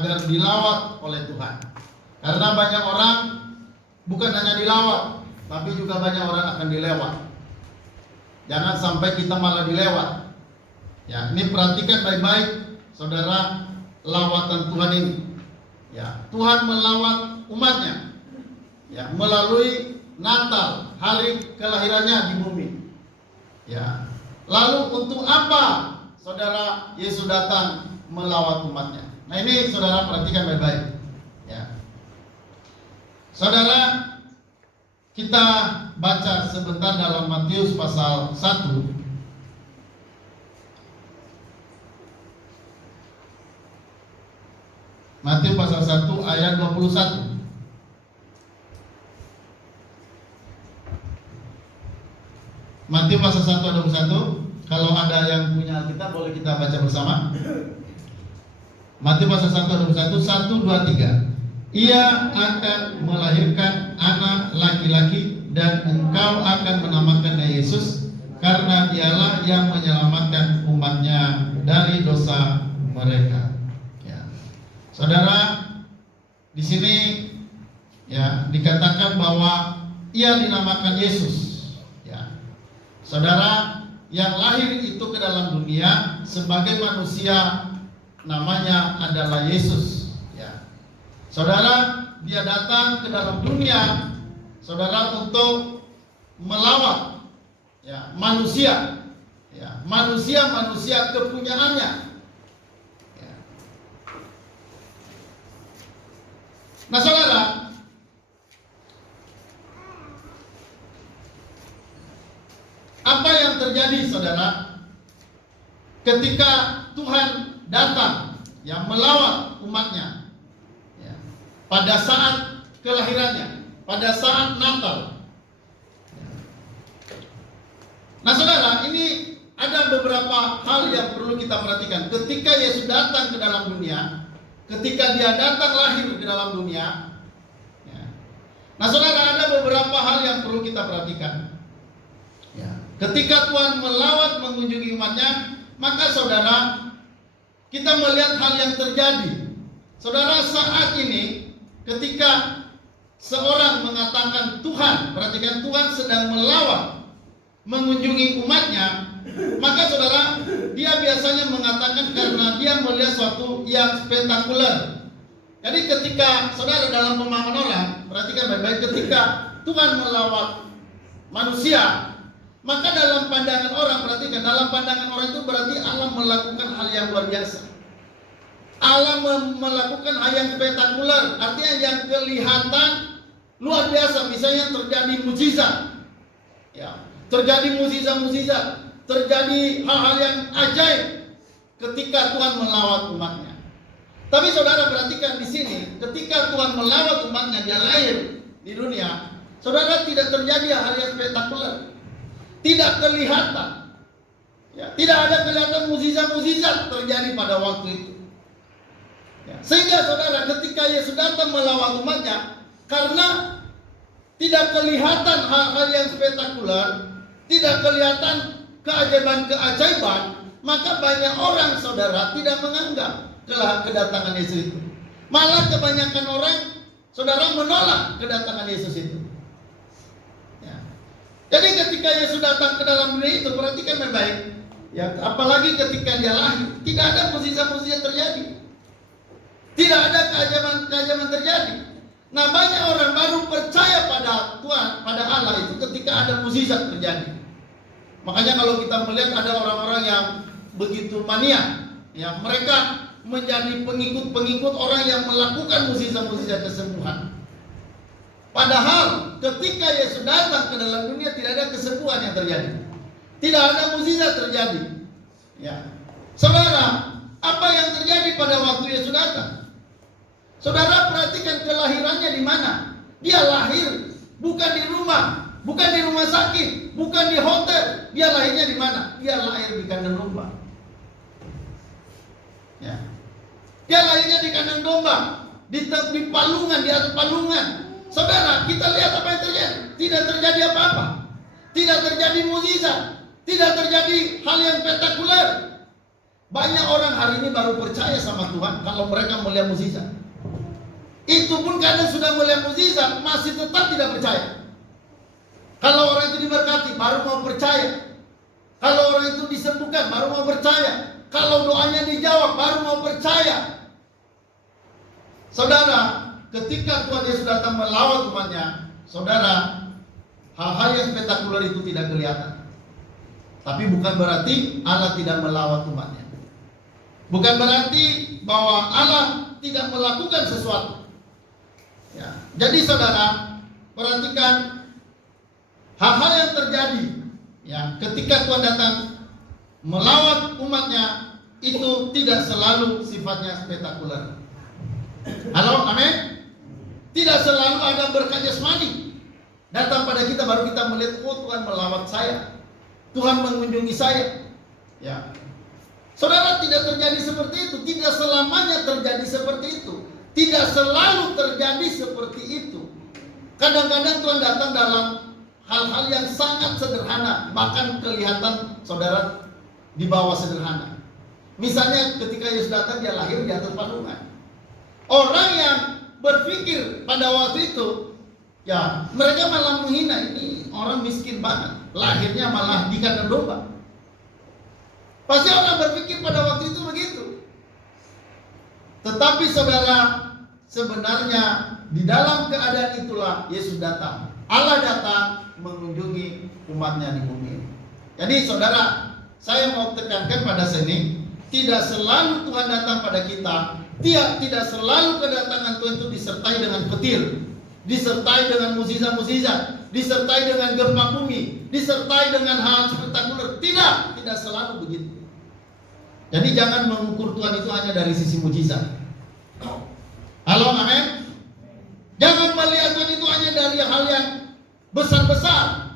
agar dilawat oleh Tuhan. Karena banyak orang bukan hanya dilawat, tapi juga banyak orang akan dilewat. Jangan sampai kita malah dilewat. Ya, ini perhatikan baik-baik, saudara, lawatan Tuhan ini. Ya, Tuhan melawat umatnya. Ya, melalui Natal, hari kelahirannya di bumi. Ya. Lalu untuk apa saudara Yesus datang melawat umatnya? Nah, ini saudara perhatikan baik-baik. Ya. Saudara, kita baca sebentar dalam Matius pasal 1. Matius pasal 1 ayat 21. Matius pasal 1 ayat 21. Kalau ada yang punya Alkitab boleh kita baca bersama. Matius pasal 1 ayat 21, 1, 2, 3. Ia akan melahirkan anak laki-laki dan engkau akan menamakannya Yesus, karena dialah yang menyelamatkan umatnya dari dosa mereka. Ya. Saudara, di sini ya dikatakan bahwa ia dinamakan Yesus. Ya. Saudara, yang lahir itu ke dalam dunia sebagai manusia namanya adalah Yesus. Ya. Saudara, dia datang ke dalam dunia, saudara, untuk melawat ya manusia, ya manusia kepunyaannya. Ya. Nah, saudara, apa yang terjadi, saudara, ketika Tuhan datang yang melawat umatnya ya, pada saat kelahirannya, pada saat Natal. Nah, saudara, ini ada beberapa hal yang perlu kita perhatikan. Ketika Yesus datang ke dalam dunia, ketika dia datang lahir di dalam dunia ya. Nah, saudara, ada beberapa hal yang perlu kita perhatikan ya. Ketika Tuhan melawat mengunjungi umatnya, maka saudara, kita melihat hal yang terjadi. Saudara, saat ini ketika seorang mengatakan Tuhan, perhatikan, Tuhan sedang melawat mengunjungi umatnya, maka saudara, dia biasanya mengatakan karena dia melihat suatu yang spektakuler. Jadi ketika saudara dalam pemahaman orang, perhatikan baik-baik, ketika Tuhan melawat manusia, maka dalam pandangan orang, perhatikan, dalam pandangan orang itu berarti Allah melakukan hal yang luar biasa. Allah melakukan hal yang spektakuler, artinya yang kelihatan luar biasa. Misalnya terjadi mukjizat, ya, terjadi mukjizat-mukjizat, terjadi hal-hal yang ajaib ketika Tuhan melawat umatnya. Tapi saudara perhatikan di sini, ketika Tuhan melawat umatnya, dia lahir di dunia, saudara, tidak terjadi hal yang spektakuler, tidak kelihatan, ya, tidak ada kelihatan mukjizat-mukjizat terjadi pada waktu itu. Ya, sehingga saudara, ketika Yesus datang melawat umatnya, karena tidak kelihatan hal-hal yang spektakuler, tidak kelihatan keajaiban-keajaiban, maka banyak orang, saudara, tidak menganggap kedatangan Yesus itu. Malah kebanyakan orang, saudara, menolak kedatangan Yesus itu. Ya. Jadi ketika Yesus datang ke dalam dunia itu, perhatikan baik-baik, ya, apalagi ketika dia lahir, tidak ada mukjizat-mukjizat terjadi, tidak ada keajaiban-keajaiban terjadi. Nah, banyak orang baru percaya pada Tuhan, pada Allah itu ketika ada mukjizat terjadi. Makanya kalau kita melihat ada orang-orang yang begitu mania, ya, mereka menjadi pengikut-pengikut orang yang melakukan mukjizat-mukjizat kesembuhan. Padahal ketika Yesus datang ke dalam dunia tidak ada kesembuhan yang terjadi, tidak ada mukjizat terjadi. Ya, saudara, apa yang terjadi pada waktu Yesus datang? Saudara perhatikan kelahirannya di mana? Dia lahir bukan di rumah, bukan di rumah sakit, bukan di hotel. Dia lahirnya di mana? Dia lahir di kandang domba. Ya. Dia lahirnya di kandang domba, di palungan, di atas palungan. Saudara, kita lihat apa yang terjadi. Tidak terjadi apa-apa, tidak terjadi mukjizat, tidak terjadi hal yang spektakuler. Banyak orang hari ini baru percaya sama Tuhan kalau mereka melihat mukjizat. Itu pun kadang sudah melihat mukjizat masih tetap tidak percaya. Kalau orang itu diberkati baru mau percaya. Kalau orang itu disembuhkan baru mau percaya. Kalau doanya dijawab baru mau percaya. Saudara, ketika Tuhan Yesus datang melawat umatnya, saudara, hal-hal yang spektakuler itu tidak kelihatan. Tapi bukan berarti Allah tidak melawat umatnya. Bukan berarti bahwa Allah tidak melakukan sesuatu. Ya. Jadi saudara, perhatikan hal-hal yang terjadi. Ya, ketika Tuhan datang melawat umatnya, itu tidak selalu sifatnya spektakuler. Halo, amin. Tidak selalu ada berkat jasmani datang pada kita baru kita melihat, oh Tuhan melawat saya, Tuhan mengunjungi saya. Ya, saudara, tidak terjadi seperti itu. Tidak selamanya terjadi seperti itu. Tidak selalu terjadi seperti itu. Kadang-kadang Tuhan datang dalam hal-hal yang sangat sederhana, bahkan kelihatan saudara di bawah sederhana. Misalnya ketika Yesus datang, dia lahir di atas palungan. Orang yang berpikir pada waktu itu, ya mereka malah menghina, ini orang miskin banget, lahirnya malah di kandang domba. Pasti orang berpikir pada waktu itu begitu. Tetapi saudara, sebenarnya di dalam keadaan itulah Yesus datang. Allah datang mengunjungi umatnya di bumi. Jadi saudara, saya mau tekankan pada sini, tidak selalu Tuhan datang pada kita. Tidak selalu kedatangan Tuhan itu disertai dengan petir, disertai dengan mukjizat-mukjizat, disertai dengan gempa bumi, disertai dengan hal spektakuler. Tidak selalu begitu. Jadi jangan mengukur Tuhan itu hanya dari sisi mukjizat. Halo, amin. Jangan melihat Tuhan itu hanya dari hal yang besar-besar.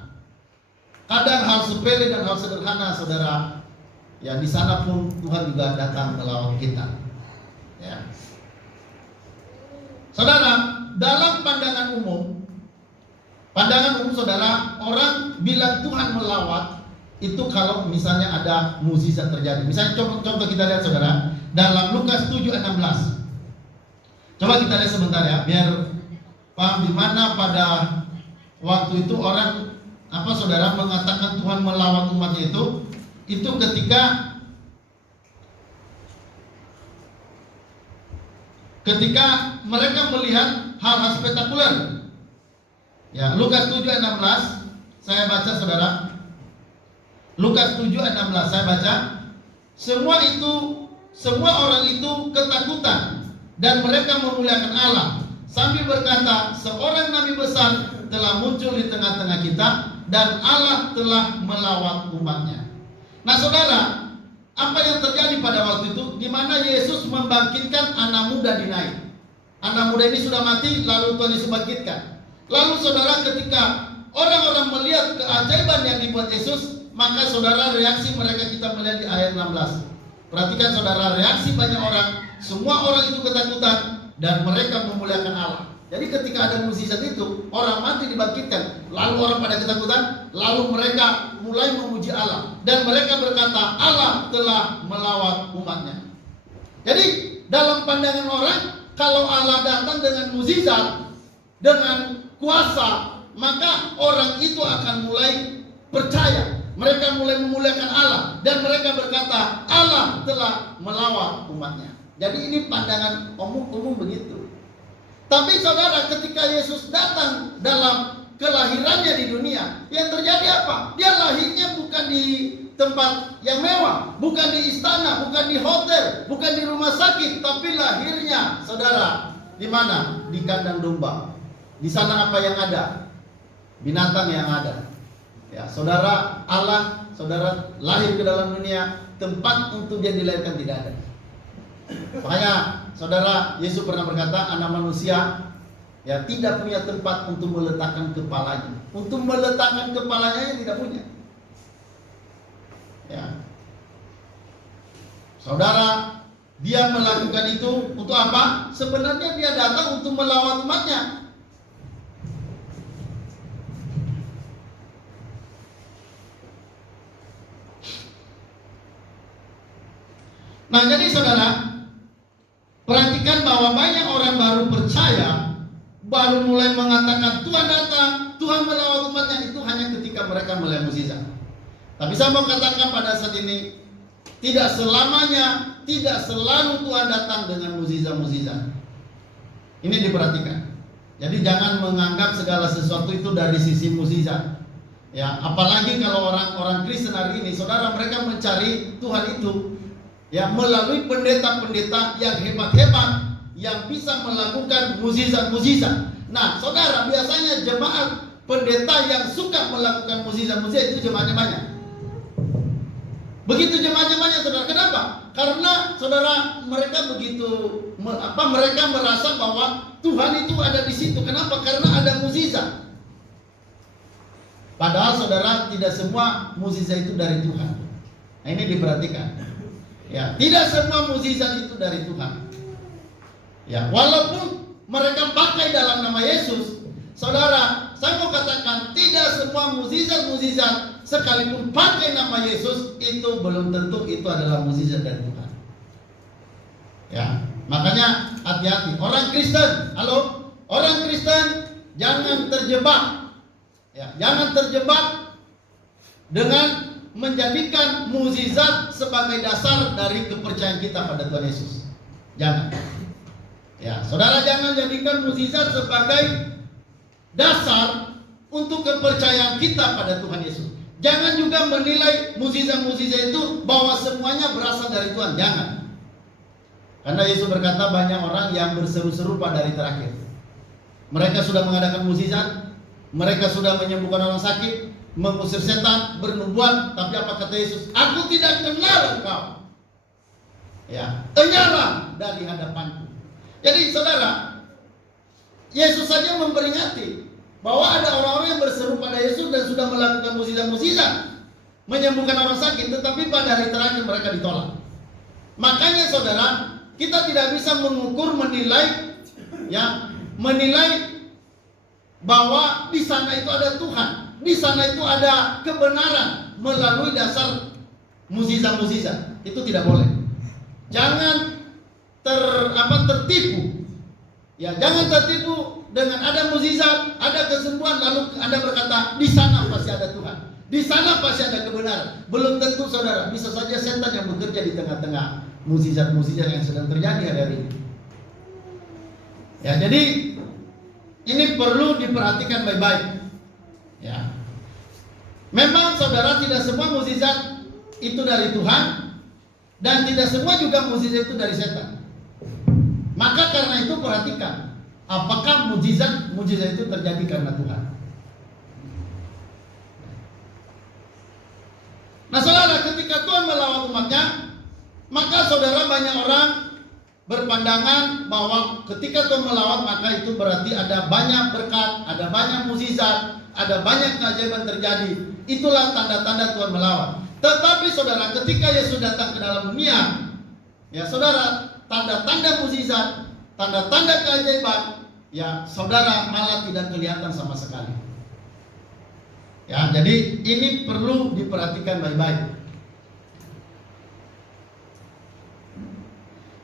Kadang hal sepele dan hal sederhana, saudara. Ya, di sana pun Tuhan juga datang melawat kita. Ya. Saudara, dalam pandangan umum saudara, orang bilang Tuhan melawat itu kalau misalnya ada mukjizat terjadi. Misalnya contoh kita lihat saudara, dalam Lukas 7:16. Coba kita lihat sebentar ya, biar paham di mana pada waktu itu orang saudara mengatakan Tuhan melawat umatnya itu ketika mereka melihat hal-hal spektakuler. Ya, Lukas 7:16 saya baca saudara. Lukas 7:16 saya baca. Semua orang itu ketakutan dan mereka memuliakan Allah sambil berkata, seorang nabi besar telah muncul di tengah-tengah kita dan Allah telah melawat umatnya. Nah saudara, apa yang terjadi pada waktu itu, di mana Yesus membangkitkan anak muda dinaik. Anak muda ini sudah mati, lalu Tuhan Yesus bangkitkan. Lalu saudara, ketika orang-orang melihat keajaiban yang dibuat Yesus, maka saudara, reaksi mereka kita melihat di ayat 16. Perhatikan saudara, reaksi banyak orang, semua orang itu ketakutan dan mereka memuliakan Allah. Jadi ketika ada mukjizat itu, orang mati dibangkitkan, lalu orang pada ketakutan, lalu mereka mulai memuji Allah dan mereka berkata, Allah telah melawat umatnya. Jadi dalam pandangan orang, kalau Allah datang dengan mukjizat, dengan kuasa, maka orang itu akan mulai percaya. Mereka mulai memuliakan Allah dan mereka berkata, Allah telah melawat umatnya. Jadi ini pandangan umum begitu. Tapi saudara, ketika Yesus datang dalam kelahirannya di dunia, yang terjadi apa? Dia lahirnya bukan di tempat yang mewah, bukan di istana, bukan di hotel, bukan di rumah sakit, tapi lahirnya, saudara, di mana? Di kandang domba. Di sana apa yang ada? Binatang yang ada. Ya, saudara, Allah, saudara lahir ke dalam dunia, tempat untuk dia dilahirkan tidak ada. Makanya saudara, Yesus pernah berkata, anak manusia ya tidak punya tempat untuk meletakkan kepalanya. Untuk meletakkan kepalanya tidak punya. Ya. Saudara, dia melakukan itu untuk apa? Sebenarnya dia datang untuk melawat umatnya. Nah, jadi saudara, perhatikan bahwa banyak orang baru percaya, baru mulai mengatakan Tuhan datang, Tuhan melawat umatnya, itu hanya ketika mereka melihat mukjizat. Tapi saya mau katakan pada saat ini, tidak selamanya, tidak selalu Tuhan datang dengan mukjizat-mukjizat. Ini diperhatikan. Jadi jangan menganggap segala sesuatu itu dari sisi mukjizat. Ya, apalagi kalau orang-orang Kristen hari ini, saudara, mereka mencari Tuhan itu ya melalui pendeta-pendeta yang hebat-hebat yang bisa melakukan mukjizat-mukjizat. Nah, saudara, biasanya jemaat pendeta yang suka melakukan mukjizat-mukjizat itu jemaatnya banyak. Begitu jemaatnya banyak, saudara. Kenapa? Karena saudara, mereka mereka merasa bahwa Tuhan itu ada di situ. Kenapa? Karena ada mukjizat. Padahal saudara, tidak semua mukjizat itu dari Tuhan. Nah, ini diperhatikan. Ya, tidak semua mukjizat itu dari Tuhan. Ya, walaupun mereka pakai dalam nama Yesus, saudara, saya mau katakan tidak semua mukjizat-mukjizat sekalipun pakai nama Yesus itu belum tentu itu adalah mukjizat dari Tuhan. Ya, makanya hati-hati orang Kristen. Halo, orang Kristen jangan terjebak. Ya, jangan terjebak dengan menjadikan mukjizat sebagai dasar dari kepercayaan kita pada Tuhan Yesus. Jangan. Ya, saudara, jangan jadikan mukjizat sebagai dasar untuk kepercayaan kita pada Tuhan Yesus. Jangan juga menilai mukjizat-mukjizat itu bahwa semuanya berasal dari Tuhan. Jangan. Karena Yesus berkata banyak orang yang berseru-seru pada hari terakhir. Mereka sudah mengadakan mukjizat, mereka sudah menyembuhkan orang sakit, mengusir setan, bernubuat, tapi apa kata Yesus? Aku tidak kenal engkau. Ya, enyahlah dari hadapanku. Jadi saudara, Yesus saja memperingati bahwa ada orang-orang yang berseru pada Yesus dan sudah melakukan mukjizat-mukjizat, menyembuhkan orang sakit, tetapi pada hari terakhir mereka ditolak. Makanya saudara, kita tidak bisa mengukur, menilai bahwa di sana itu ada Tuhan, di sana itu ada kebenaran melalui dasar mukjizat-mukjizat. Itu tidak boleh. Jangan tertipu. Ya, jangan tertipu dengan ada mukjizat, ada kesembuhan, lalu Anda berkata di sana pasti ada Tuhan, di sana pasti ada kebenaran. Belum tentu saudara, bisa saja setan yang bekerja di tengah-tengah mukjizat-mukjizat yang sedang terjadi hari ini. Ya, jadi ini perlu diperhatikan baik-baik. Ya, memang saudara, tidak semua mukjizat itu dari Tuhan dan tidak semua juga mukjizat itu dari setan. Maka karena itu perhatikan, apakah mukjizat itu terjadi karena Tuhan. Nah saudara, ketika Tuhan melawat umatnya, maka saudara, banyak orang berpandangan bahwa ketika Tuhan melawat maka itu berarti ada banyak berkat, ada banyak mukjizat, ada banyak keajaiban terjadi. Itulah tanda-tanda Tuhan melawat. Tetapi saudara, ketika Yesus datang ke dalam dunia, ya saudara, tanda-tanda mukjizat, tanda-tanda keajaiban, ya saudara, malah tidak kelihatan sama sekali. Ya, jadi ini perlu diperhatikan baik-baik.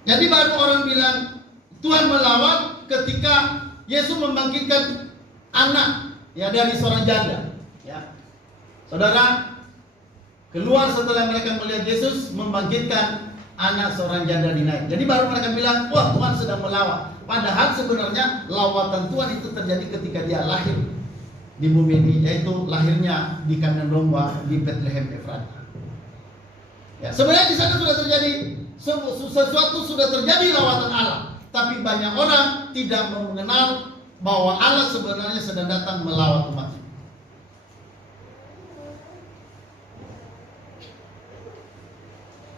Jadi baru orang bilang Tuhan melawat ketika Yesus membangkitkan anak ya dari seorang janda. Ya, saudara, keluar setelah mereka melihat Yesus membangkitkan anak seorang janda dinaik. Jadi baru mereka bilang, wah, Tuhan sedang melawat. Padahal sebenarnya lawatan Tuhan itu terjadi ketika dia lahir di bumi ini, yaitu lahirnya di kandang domba di Bethlehem Efrata. Ya, sebenarnya di sana sudah terjadi sesuatu, sudah terjadi lawatan Allah. Tapi banyak orang tidak mengenal bahwa Allah sebenarnya sedang datang melawat umatnya.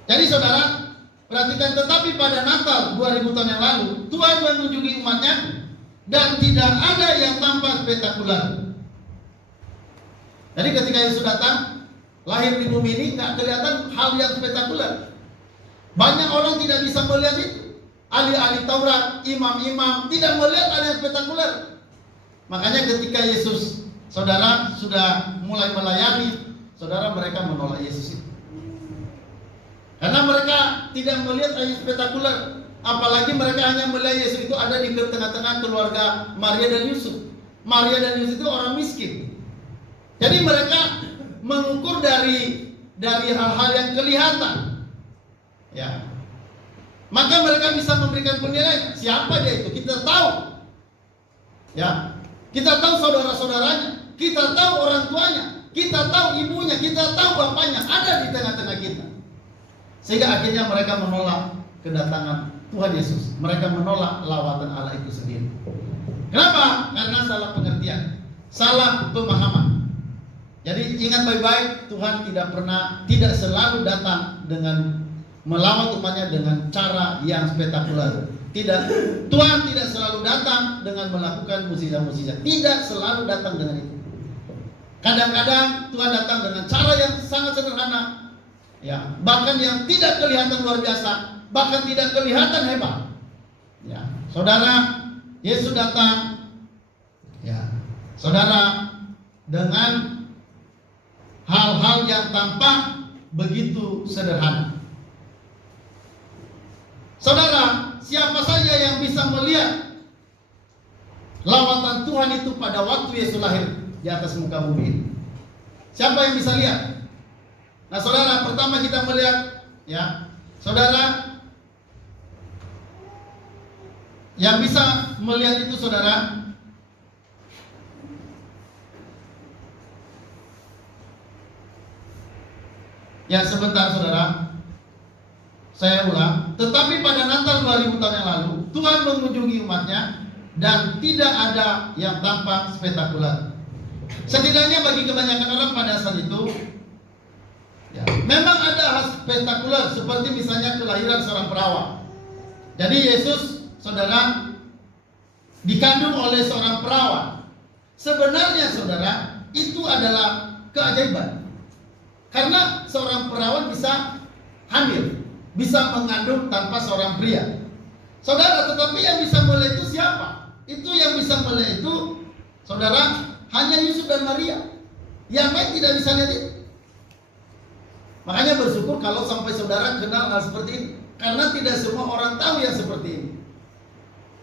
Jadi saudara, perhatikan, tetapi pada Natal 2000 tahun yang lalu Tuhan mengunjungi umatnya dan tidak ada yang tampak spektakuler. Jadi ketika Yesus datang lahir di bumi ini, nggak kelihatan hal yang spektakuler. Banyak orang tidak bisa melihat itu. Ahli-ahli Taurat, imam-imam tidak melihat hal yang spektakuler. Makanya ketika Yesus, saudara, sudah mulai melayani, saudara, mereka menolak Yesus itu. Karena mereka tidak melihat hanya spektakuler, apalagi mereka hanya melihat Yesus itu ada di tengah-tengah keluarga Maria dan Yusuf. Maria dan Yusuf itu orang miskin. Jadi mereka mengukur dari hal-hal yang kelihatan. Ya. Maka mereka bisa memberikan penilaian, siapa dia itu? Kita tahu. Ya. Kita tahu saudara-saudaranya, kita tahu orang tuanya, kita tahu ibunya, kita tahu bapaknya ada di tengah-tengah kita. Sehingga akhirnya mereka menolak kedatangan Tuhan Yesus. Mereka menolak lawatan Allah itu sendiri. Kenapa? Karena salah pengertian, salah pemahaman. Jadi ingat baik-baik, Tuhan tidak selalu datang dengan melawat umatnya dengan cara yang spektakuler. Tuhan tidak selalu datang dengan melakukan mukjizat-mukjizat. Tidak selalu datang dengan itu. Kadang-kadang Tuhan datang dengan cara yang sangat sederhana. Ya, bahkan yang tidak kelihatan luar biasa, bahkan tidak kelihatan hebat. Ya, saudara, Yesus datang, ya, saudara, dengan hal-hal yang tampak begitu sederhana. Saudara, siapa saja yang bisa melihat lawatan Tuhan itu pada waktu Yesus lahir di atas muka bumi? Siapa yang bisa lihat? Nah, saudara, pertama kita melihat, ya, saudara, yang bisa melihat itu, saudara, ya sebentar, saudara, saya ulang. Tetapi pada Natal 2000 tahun yang lalu, Tuhan mengunjungi umatnya dan tidak ada yang tampak spektakuler. Setidaknya bagi kebanyakan orang pada saat itu, ya, memang ada hal spektakuler seperti misalnya kelahiran seorang perawan. Jadi Yesus, saudara, dikandung oleh seorang perawan. Sebenarnya, saudara, itu adalah keajaiban. Karena seorang perawan bisa hamil, bisa mengandung tanpa seorang pria. Saudara, tetapi yang bisa melihat itu siapa? Itu yang bisa melihat itu, saudara, hanya Yusuf dan Maria. Yang lain tidak bisa lihat itu. Makanya bersyukur kalau sampai saudara kenal hal seperti ini. Karena tidak semua orang tahu yang seperti ini.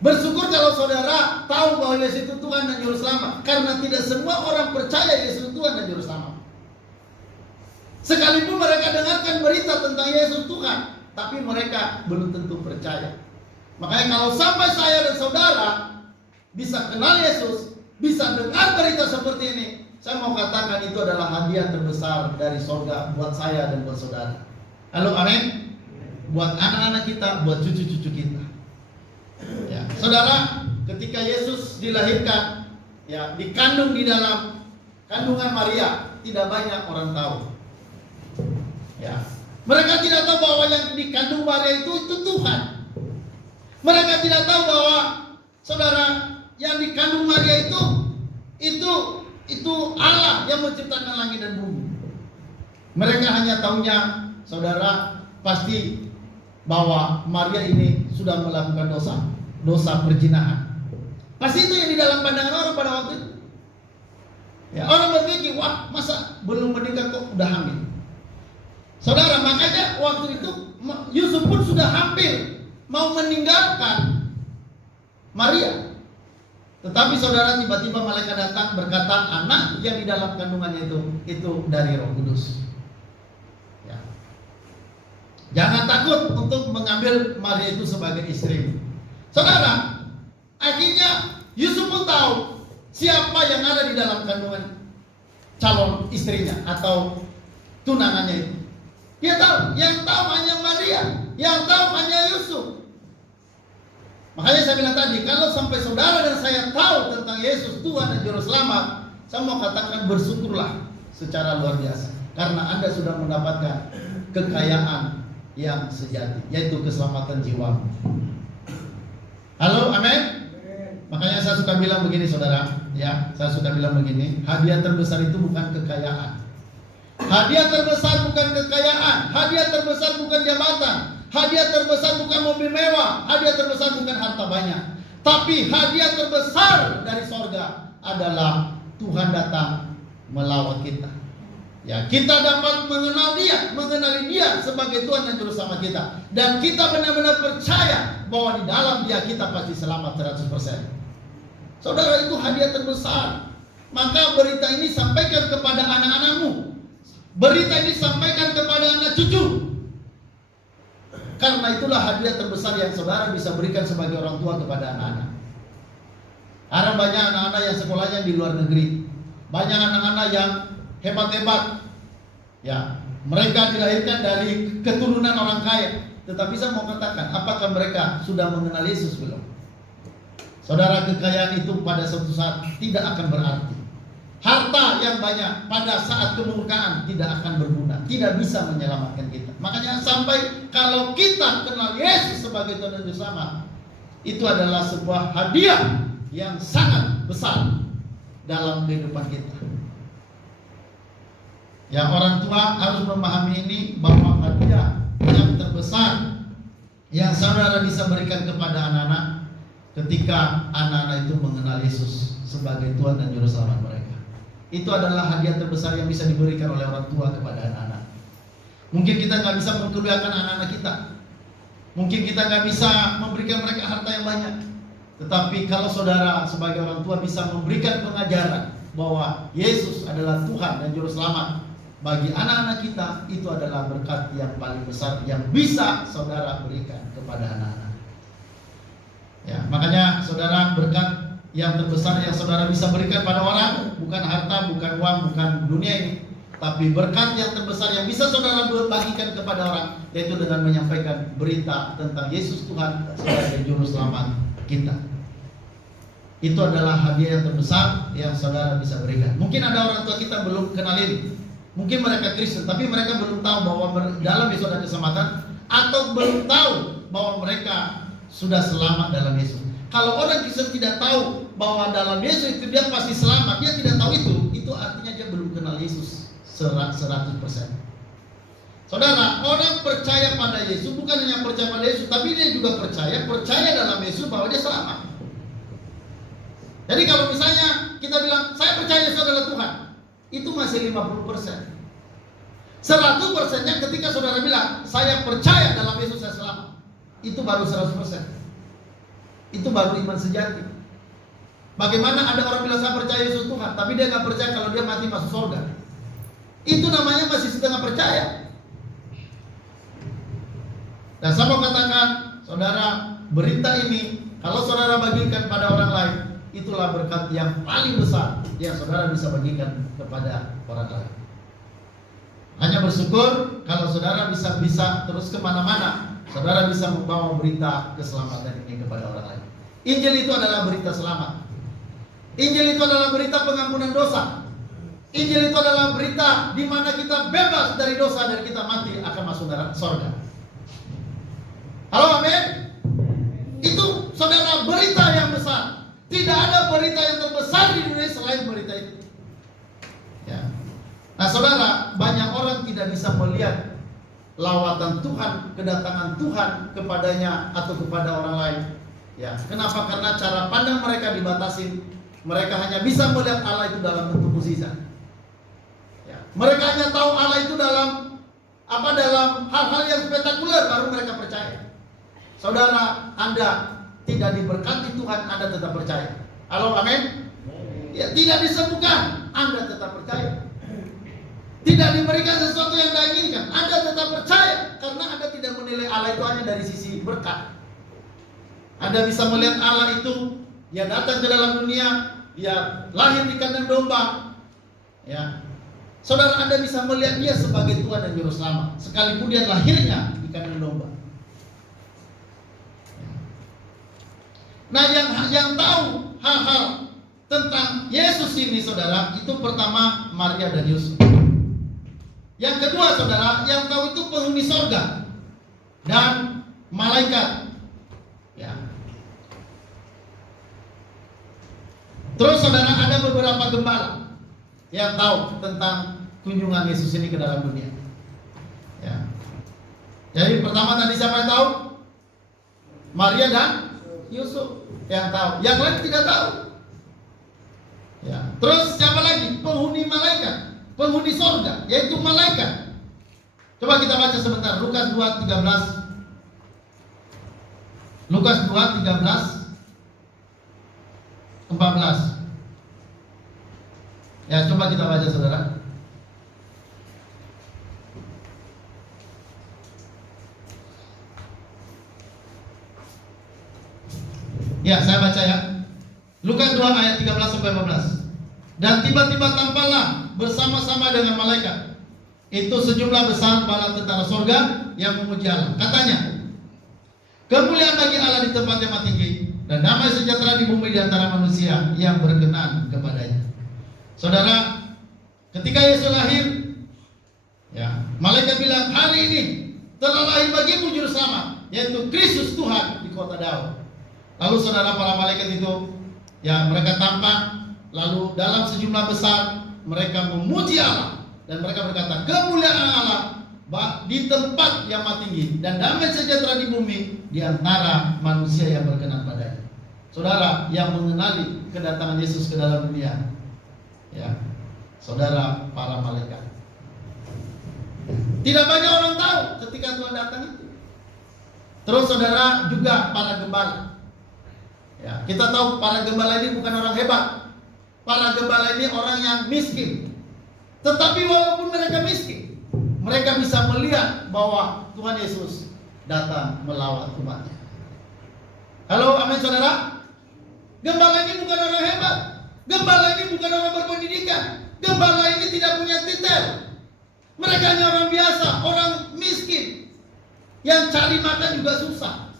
Bersyukur kalau saudara tahu bahwa Yesus itu Tuhan dan Juru Selamat. Karena tidak semua orang percaya Yesus itu Tuhan dan Juru Selamat. Sekalipun mereka dengarkan berita tentang Yesus Tuhan, tapi mereka belum tentu percaya. Makanya kalau sampai saya dan saudara bisa kenal Yesus, bisa dengar berita seperti ini, saya mau katakan itu adalah hadiah terbesar dari sorga buat saya dan buat saudara. Halo, amin. Buat anak-anak kita, buat cucu-cucu kita. Ya, saudara, ketika Yesus dilahirkan, ya, dikandung di dalam kandungan Maria, tidak banyak orang tahu. Ya, mereka tidak tahu bahwa yang dikandung Maria itu Tuhan. Mereka tidak tahu bahwa, saudara, yang dikandung Maria itu Allah yang menciptakan langit dan bumi. Mereka hanya tahunya, saudara, pasti bahwa Maria ini sudah melakukan dosa perzinahan. Pasti itu yang di dalam pandangan orang pada waktu itu. Ya, orang berpikir, wah, masa belum menikah kok udah hamil. Saudara, makanya waktu itu Yusuf pun sudah hampir mau meninggalkan Maria. Tetapi saudara, tiba-tiba malaikat datang berkata, anak yang di dalam kandungannya itu dari Roh Kudus. Ya. Jangan takut untuk mengambil Maria itu sebagai istri. Saudara, akhirnya Yusuf pun tahu siapa yang ada di dalam kandungan calon istrinya atau tunangannya itu. Dia tahu, yang tahu hanya Maria, yang tahu hanya Yusuf. Makanya saya bilang tadi, kalau sampai saudara dan saya tahu tentang Yesus Tuhan dan Juru Selamat, saya mau katakan bersyukurlah secara luar biasa. Karena Anda sudah mendapatkan kekayaan yang sejati, yaitu keselamatan jiwa. Halo, amin. Makanya saya suka bilang begini, saudara, ya, saya suka bilang begini, hadiah terbesar itu bukan kekayaan. Hadiah terbesar bukan kekayaan, hadiah terbesar bukan jabatan, hadiah terbesar bukan mobil mewah, hadiah terbesar bukan harta banyak. Tapi hadiah terbesar dari sorga adalah Tuhan datang melawat kita. Ya, kita dapat mengenali dia sebagai Tuhan dan Juru Selamat kita. Dan kita benar-benar percaya bahwa di dalam dia kita pasti selamat 100%. Saudara, itu hadiah terbesar. Maka berita ini sampaikan kepada anak-anakmu. Berita ini sampaikan kepada anak cucu. Karena itulah hadiah terbesar yang saudara bisa berikan sebagai orang tua kepada anak-anak. Ada banyak anak-anak yang sekolahnya di luar negeri. Banyak anak-anak yang hebat-hebat. Ya, mereka dilahirkan dari keturunan orang kaya. Tetapi saya mau katakan, apakah mereka sudah mengenal Yesus belum? Saudara, kekayaan itu pada suatu saat tidak akan berarti. Harta yang banyak pada saat kemurkaan tidak akan berguna, tidak bisa menyelamatkan kita. Makanya sampai kalau kita kenal Yesus sebagai Tuhan dan Juru Selamat, itu adalah sebuah hadiah yang sangat besar dalam kehidupan kita. Ya, orang tua harus memahami ini, bahwa hadiah yang terbesar yang saudara bisa berikan kepada anak-anak ketika anak-anak itu mengenal Yesus sebagai Tuhan dan Juru Selamat mereka. Itu adalah hadiah terbesar yang bisa diberikan oleh orang tua kepada anak-anak. Mungkin kita nggak bisa mengkuliahkan anak-anak kita, mungkin kita nggak bisa memberikan mereka harta yang banyak. Tetapi kalau saudara sebagai orang tua bisa memberikan pengajaran bahwa Yesus adalah Tuhan dan Juru Selamat bagi anak-anak kita, itu adalah berkat yang paling besar yang bisa saudara berikan kepada anak-anak. Ya, makanya saudara, berkat yang terbesar yang saudara bisa berikan pada orang bukan harta, bukan uang, bukan dunia ini, tapi berkat yang terbesar yang bisa saudara bagikan kepada orang, yaitu dengan menyampaikan berita tentang Yesus Tuhan sebagai Juru Selamat kita. Itu adalah hadiah yang terbesar yang saudara bisa berikan. Mungkin ada orang tua kita belum kenal ini, mungkin mereka Kristen, tapi mereka belum tahu bahwa dalam Yesus ada keselamatan, atau belum tahu bahwa mereka sudah selamat dalam Yesus. Kalau orang Kristen tidak tahu bahwa dalam Yesus itu dia pasti selamat, dia tidak tahu itu artinya dia belum kenal Yesus 100%. Saudara, orang percaya pada Yesus bukan hanya percaya pada Yesus, tapi dia juga percaya dalam Yesus bahwa dia selamat. Jadi kalau misalnya kita bilang saya percaya Yesus adalah Tuhan, itu masih 50%. 100%-nya ketika saudara bilang saya percaya dalam Yesus saya selamat, itu baru 100%. Itu baru iman sejati. Bagaimana ada orang bilang saya percaya Yesus Tuhan, tapi dia nggak percaya kalau dia mati masuk surga? Itu namanya masih setengah percaya. Dan saya mau katakan, saudara, berita ini kalau saudara bagikan pada orang lain, itulah berkat yang paling besar yang saudara bisa bagikan kepada orang lain. Hanya bersyukur kalau saudara bisa terus kemana-mana, saudara bisa membawa berita keselamatan ini kepada orang lain. Injil itu adalah berita selamat. Injil itu adalah berita pengampunan dosa. Injil itu adalah berita di mana kita bebas dari dosa dan kita mati akan masuk surga. Halo, amin. Itu saudara berita yang besar. Tidak ada berita yang terbesar di dunia selain berita itu. Ya. Nah, saudara, banyak orang tidak bisa melihat lawatan Tuhan, kedatangan Tuhan kepadanya atau kepada orang lain. Ya, kenapa? Karena cara pandang mereka dibatasi. Mereka hanya bisa melihat Allah itu dalam bentuk mukjizat. Ya. Mereka hanya tahu Allah itu dalam hal-hal yang spektakuler, baru mereka percaya. Saudara, Anda tidak diberkati Tuhan, Anda tetap percaya. Halo, amin. Ya, tidak disembuhkan, Anda tetap percaya. Tidak diberikan sesuatu yang Anda inginkan, Anda tetap percaya, karena Anda tidak menilai Allah itu hanya dari sisi berkat. Anda bisa melihat Allah itu, dia datang ke dalam dunia, dia lahir di kandang domba. Ya, saudara, Anda bisa melihat dia sebagai Tuhan dan Juru Selamat, sekalipun dia lahirnya di kandang domba. Nah, yang tahu hal-hal tentang Yesus ini, saudara, itu pertama Maria dan Yusuf. Yang kedua, saudara, yang tahu itu penghuni sorga dan malaikat. Ya. Terus, saudara, ada beberapa gembala yang tahu tentang kunjungan Yesus ini ke dalam dunia. Ya. Jadi pertama tadi siapa yang tahu? Maria dan Yusuf yang tahu, yang lain tidak tahu. Ya. Terus siapa lagi? Penghuni malaikat. penghuni sorga, yaitu malaikat. Coba kita baca sebentar Lukas 2:13. Lukas 2:13-14. Ya, coba kita baca saudara. Ya, saya baca ya. Lukas 2 ayat 13-14. Dan tiba-tiba tampaklah bersama-sama dengan malaikat itu sejumlah besar bala tentara sorga yang memuji Allah. Katanya, kemuliaan bagi Allah di tempat yang tinggi dan damai sejahtera di bumi di antara manusia yang berkenan kepadanya. Saudara, ketika Yesus lahir, ya, malaikat bilang, hari ini telah lahir bagimu juru selamat, yaitu Kristus Tuhan di kota Daud. Lalu saudara, para malaikat itu, ya, mereka tampak. Lalu dalam sejumlah besar mereka memuji Allah dan mereka berkata, kemuliaan Allah di tempat yang tinggi dan damai sejahtera di bumi di antara manusia yang berkenan padanya. Saudara, yang mengenali kedatangan Yesus ke dalam dunia, ya, saudara, para malaikat. Tidak banyak orang tahu ketika Tuhan datang itu. Terus saudara, juga para gembala. Ya, kita tahu para gembala ini bukan orang hebat. Para gembala ini orang yang miskin. Tetapi walaupun mereka miskin, mereka bisa melihat bahwa Tuhan Yesus datang melawat umatnya. Halo, amin saudara. Gembala ini bukan orang hebat. Gembala ini bukan orang berpendidikan. Gembala ini tidak punya titel. Mereka hanya orang biasa, orang miskin yang cari makan juga susah.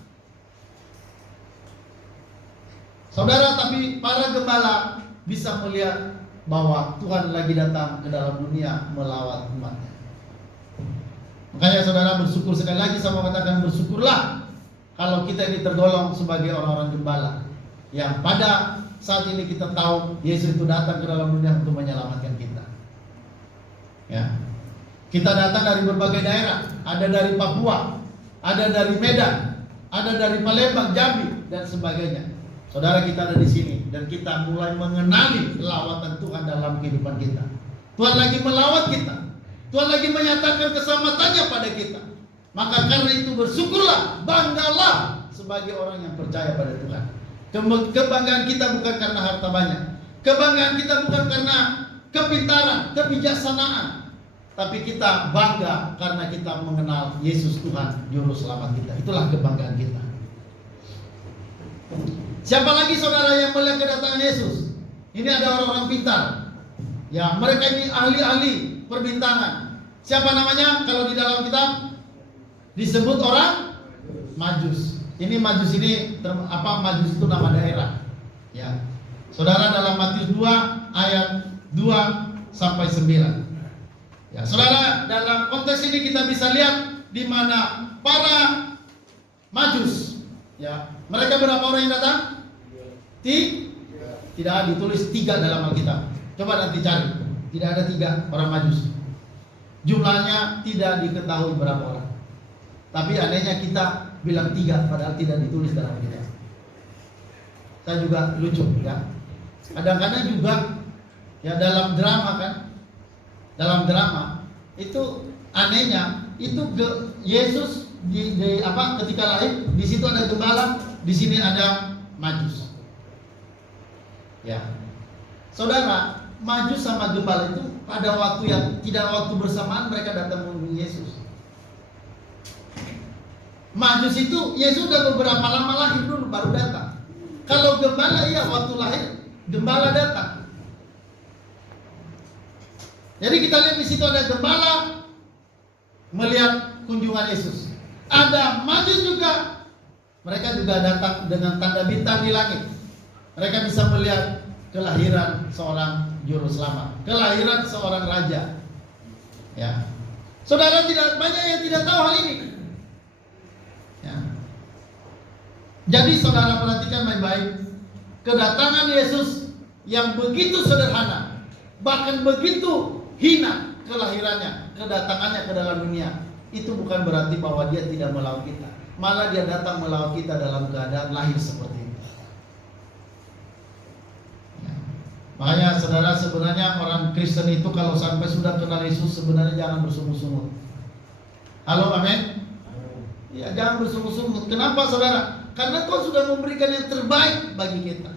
Saudara, tapi para gembala bisa melihat bahwa Tuhan lagi datang ke dalam dunia melawat umatnya. Makanya saudara, bersyukur sekali lagi, sama katakan bersyukurlah kalau kita ini tergolong sebagai orang-orang gembala yang pada saat ini kita tahu Yesus itu datang ke dalam dunia untuk menyelamatkan kita. Ya. Kita datang dari berbagai daerah, ada dari Papua, ada dari Medan, ada dari Palembang, Jambi dan sebagainya. Saudara, kita ada di sini dan kita mulai mengenali lawatan Tuhan dalam kehidupan kita. Tuhan lagi melawat kita. Tuhan lagi menyatakan keselamatannya pada kita. Maka karena itu bersyukurlah, banggalah sebagai orang yang percaya pada Tuhan. Kebanggaan kita bukan karena harta banyak. Kebanggaan kita bukan karena kepintaran, kebijaksanaan. Tapi kita bangga karena kita mengenal Yesus Tuhan Juru Selamat kita. Itulah kebanggaan kita. Siapa lagi saudara yang melihat kedatangan Yesus? Ini ada orang-orang pintar. Ya, mereka ini ahli-ahli perbintangan. Siapa namanya kalau di dalam kitab? Disebut orang Majus. Ini Majus ini Majus itu nama daerah. Ya. Saudara, dalam Matius 2 ayat 2-9. Ya, saudara, dalam konteks ini kita bisa lihat di mana para Majus, ya, mereka berapa orang yang datang? Tidak ditulis 3 dalam Alkitab. Coba nanti cari. Tidak ada 3 orang Majus. Jumlahnya tidak diketahui berapa orang. Tapi anehnya kita bilang 3 padahal tidak ditulis dalam Alkitab. Saya juga lucu ya. Kadang-kadang juga ya dalam drama kan. Dalam drama itu anehnya itu Yesus ketika lahir di situ ada gembala, di sini ada Majus. Ya, saudara, Majus sama gembala itu pada waktu yang tidak waktu bersamaan mereka datang mengunjungi Yesus. Majus itu Yesus sudah beberapa lama lahir dulu baru datang. Kalau gembala iya waktu lahir gembala datang. Jadi kita lihat di situ ada gembala melihat kunjungan Yesus. Ada Majus juga. Mereka juga datang dengan tanda bintang di langit. Mereka bisa melihat kelahiran seorang juru selamat, kelahiran seorang raja. Ya. Saudara, tidak banyak yang tidak tahu hal ini. Ya. Jadi saudara perhatikan baik-baik. Kedatangan Yesus yang begitu sederhana, bahkan begitu hina kelahirannya, kedatangannya ke dalam dunia, itu bukan berarti bahwa dia tidak melawan kita. Malah dia datang melawan kita dalam keadaan lahir seperti itu. Ya. Makanya saudara, sebenarnya orang Kristen itu kalau sampai sudah kenal Yesus sebenarnya jangan bersungut-sungut. Halo, amin? Ya, jangan bersungut-sungut. Kenapa saudara? Karena Tuhan sudah memberikan yang terbaik bagi kita.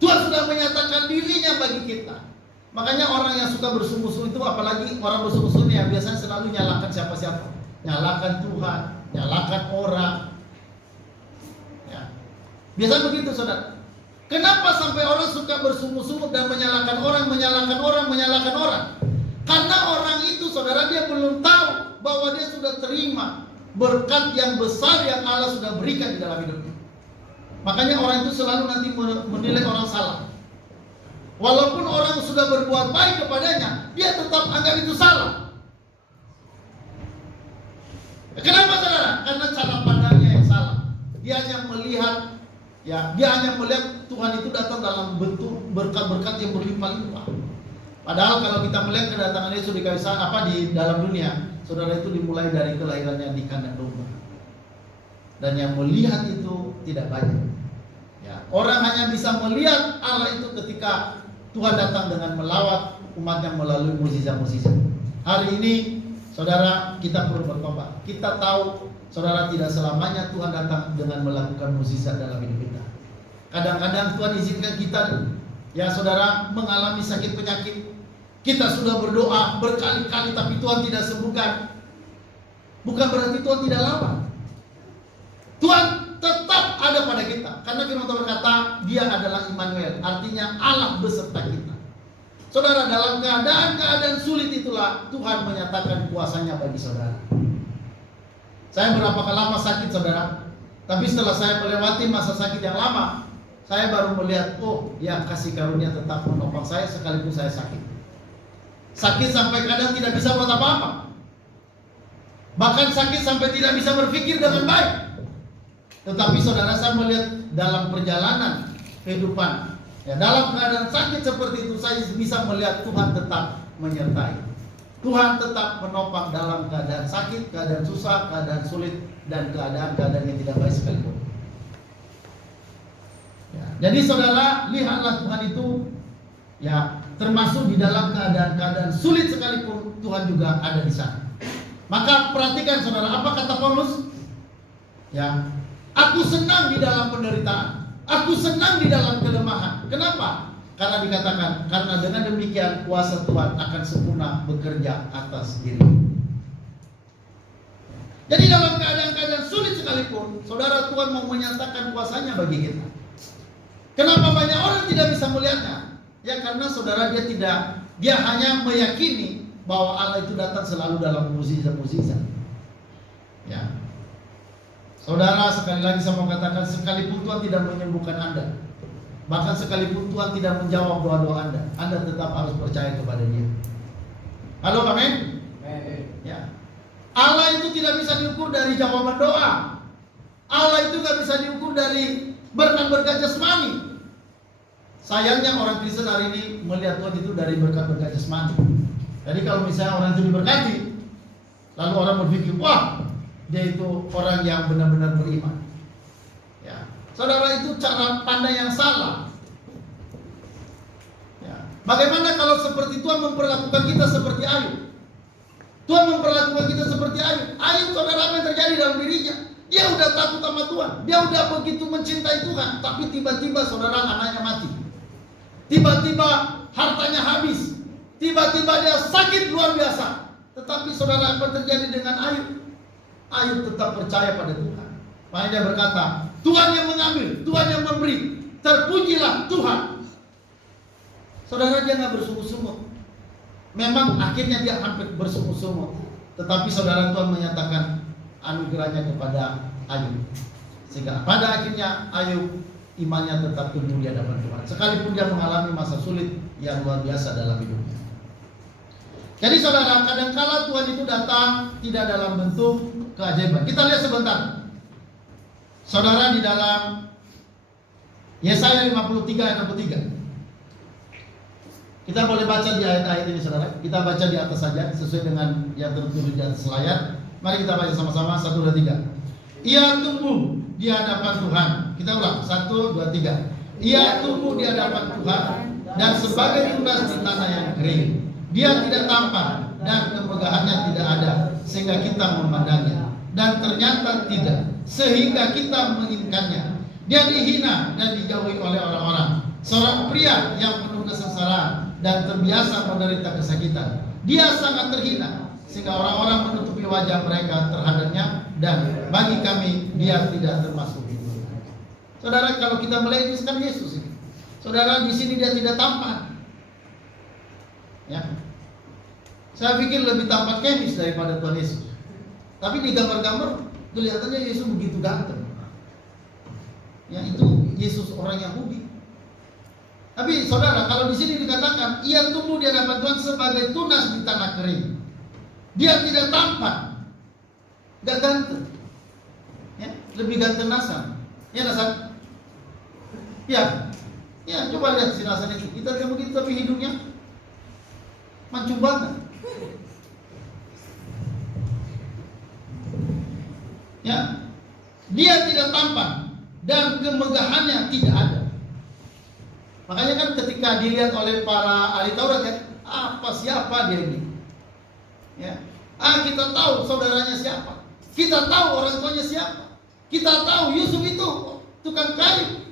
Tuhan sudah menyatakan dirinya bagi kita. Makanya orang yang suka bersungut-sungut itu, apalagi orang bersungut-sungut yang biasanya selalu nyalakan siapa-siapa. Nyalakan Tuhan, nyalakan orang. Ya. Biasanya begitu saudara. Kenapa sampai orang suka bersungut-sungut dan menyalahkan orang? Karena orang itu saudara, dia belum tahu bahwa dia sudah terima berkat yang besar yang Allah sudah berikan di dalam hidupnya. Makanya orang itu selalu nanti menilai orang salah. Walaupun orang sudah berbuat baik kepadanya, dia tetap anggap itu salah. Kenapa saudara? Karena cara pandangnya yang salah. Dia hanya melihat Tuhan itu datang dalam bentuk berkat-berkat yang berlimpah-limpah. Padahal kalau kita melihat kedatangan Yesus di dalam dunia, saudara, itu dimulai dari kelahirannya di kandang domba. Dan yang melihat itu tidak banyak. Ya, orang hanya bisa melihat Allah itu ketika Tuhan datang dengan melawat umatnya melalui mukjizat-mukjizat. Hari ini, saudara, kita perlu bertobat. Kita tahu, saudara, tidak selamanya Tuhan datang dengan melakukan mukjizat dalam hidup kita. Kadang-kadang Tuhan izinkan kita, ya saudara, mengalami sakit penyakit. Kita sudah berdoa berkali-kali tapi Tuhan tidak sembuhkan. Bukan berarti Tuhan tidak lama. Tuhan tetap ada pada kita. Karena firman Tuhan berkata, Dia adalah Immanuel, artinya Allah beserta kita. Saudara, dalam keadaan sulit itulah Tuhan menyatakan kuasanya bagi saudara. Saya berapa lama sakit saudara, tapi setelah saya melewati masa sakit yang lama, saya baru melihat, oh ya, kasih karunia tetap menopang saya sekalipun saya sakit. Sakit sampai kadang tidak bisa buat apa-apa. Bahkan sakit sampai tidak bisa berpikir dengan baik. Tetapi saudara, saya melihat dalam perjalanan kehidupan, ya, dalam keadaan sakit seperti itu, saya bisa melihat Tuhan tetap menyertai. Tuhan tetap menopang dalam keadaan sakit, keadaan susah, keadaan sulit, dan keadaan-keadaan yang tidak baik sekalipun. Ya, jadi saudara, lihatlah Tuhan itu, ya, termasuk di dalam keadaan-keadaan sulit sekalipun Tuhan juga ada di sana. Maka perhatikan saudara, apa kata Paulus? Ya, aku senang di dalam penderitaan, aku senang di dalam kelemahan. Kenapa? Karena dikatakan, karena dengan demikian kuasa Tuhan akan sempurna bekerja atas diri. Jadi dalam keadaan-keadaan sulit sekalipun, saudara, Tuhan mau menyatakan kuasanya bagi kita. Kenapa banyak orang tidak bisa melihatnya? Ya karena saudara, dia hanya meyakini bahwa Allah itu datang selalu dalam mukjizat-mukjizat. Ya. Saudara, sekali lagi saya mau katakan, sekalipun Tuhan tidak menyembuhkan Anda, bahkan sekalipun Tuhan tidak menjawab doa-doa Anda tetap harus percaya kepada Dia. Halo, amin? Ya. Allah itu tidak bisa diukur dari jawaban doa. Allah itu tidak bisa diukur dari berkat-berkat jasmani. Sayangnya orang Kristen hari ini melihat Tuhan itu dari berkat-berkat jasmani. Jadi kalau misalnya orang itu diberkati, lalu orang berpikir, wah, dia itu orang yang benar-benar beriman. Ya. Saudara, itu cara pandang yang salah. Ya. Bagaimana kalau seperti Tuhan memperlakukan kita seperti Ayub? Tuhan memperlakukan kita seperti Ayub. Ayub, saudara, apa yang terjadi dalam dirinya? Dia udah takut sama Tuhan, dia udah begitu mencintai Tuhan, tapi tiba-tiba saudara, anaknya mati. Tiba-tiba hartanya habis. Tiba-tiba dia sakit luar biasa. Tetapi saudara, apa yang terjadi dengan Ayub? Ayub tetap percaya pada Tuhan. Makanya dia berkata, Tuhan yang mengambil, Tuhan yang memberi, terpujilah Tuhan. Saudara, dia nggak bersungut-sungut. Memang akhirnya dia hampir bersungut-sungut, tetapi saudara, Tuhan menyatakan anugerahnya kepada Ayub, sehingga pada akhirnya Ayub imannya tetap tumbuh di hadapan Tuhan, sekalipun dia mengalami masa sulit yang luar biasa dalam hidupnya. Jadi saudara, kadangkala Tuhan itu datang tidak dalam bentuk keajaiban. Kita lihat sebentar, saudara, di dalam Yesaya 53 ayat 63. Kita boleh baca di ayat-ayat ini saudara. Kita baca di atas saja sesuai dengan yang tertulis di atas layar. Mari kita baca sama-sama, 1, 2, 3. Ia tumbuh di hadapan Tuhan. Kita ulang, 1, 2, 3. Ia tumbuh di hadapan Tuhan dan sebagai tunas di tanah yang kering. Dia tidak tampan dan kemegahannya tidak ada sehingga kita memandangnya, dan ternyata tidak sehingga kita menginginkannya. Dia dihina dan dijauhi oleh orang-orang, seorang pria yang penuh kesengsaraan dan terbiasa menderita kesakitan. Dia sangat terhina sehingga orang-orang menutupi wajah mereka terhadapnya, dan bagi kami dia tidak termasuk itu. Saudara, kalau kita melihat Yesus ini, saudara, di sini dia tidak tampan. Ya, saya pikir lebih tampan kemis daripada Tuhan Yesus. Tapi di gambar-gambar kelihatannya Yesus begitu ganteng. Ya, itu Yesus orang Yahudi. Tapi saudara, kalau di sini dikatakan ia tumbuh di hadapan Tuhan sebagai tunas di tanah kering. Dia tidak tampan, gak ganteng. Ya, lebih ganteng Nasan. Ya Nasan? Ya, ya, coba lihat si Nasan itu. Kita lihat begitu tapi hidungnya mancung banget. Ya, dia tidak tampan dan kemegahannya tidak ada. Makanya kan ketika dilihat oleh para ahli Taurat, ya, siapa dia ini? Ya, kita tahu saudaranya siapa, kita tahu orang tuanya siapa, kita tahu Yusuf itu tukang kayu.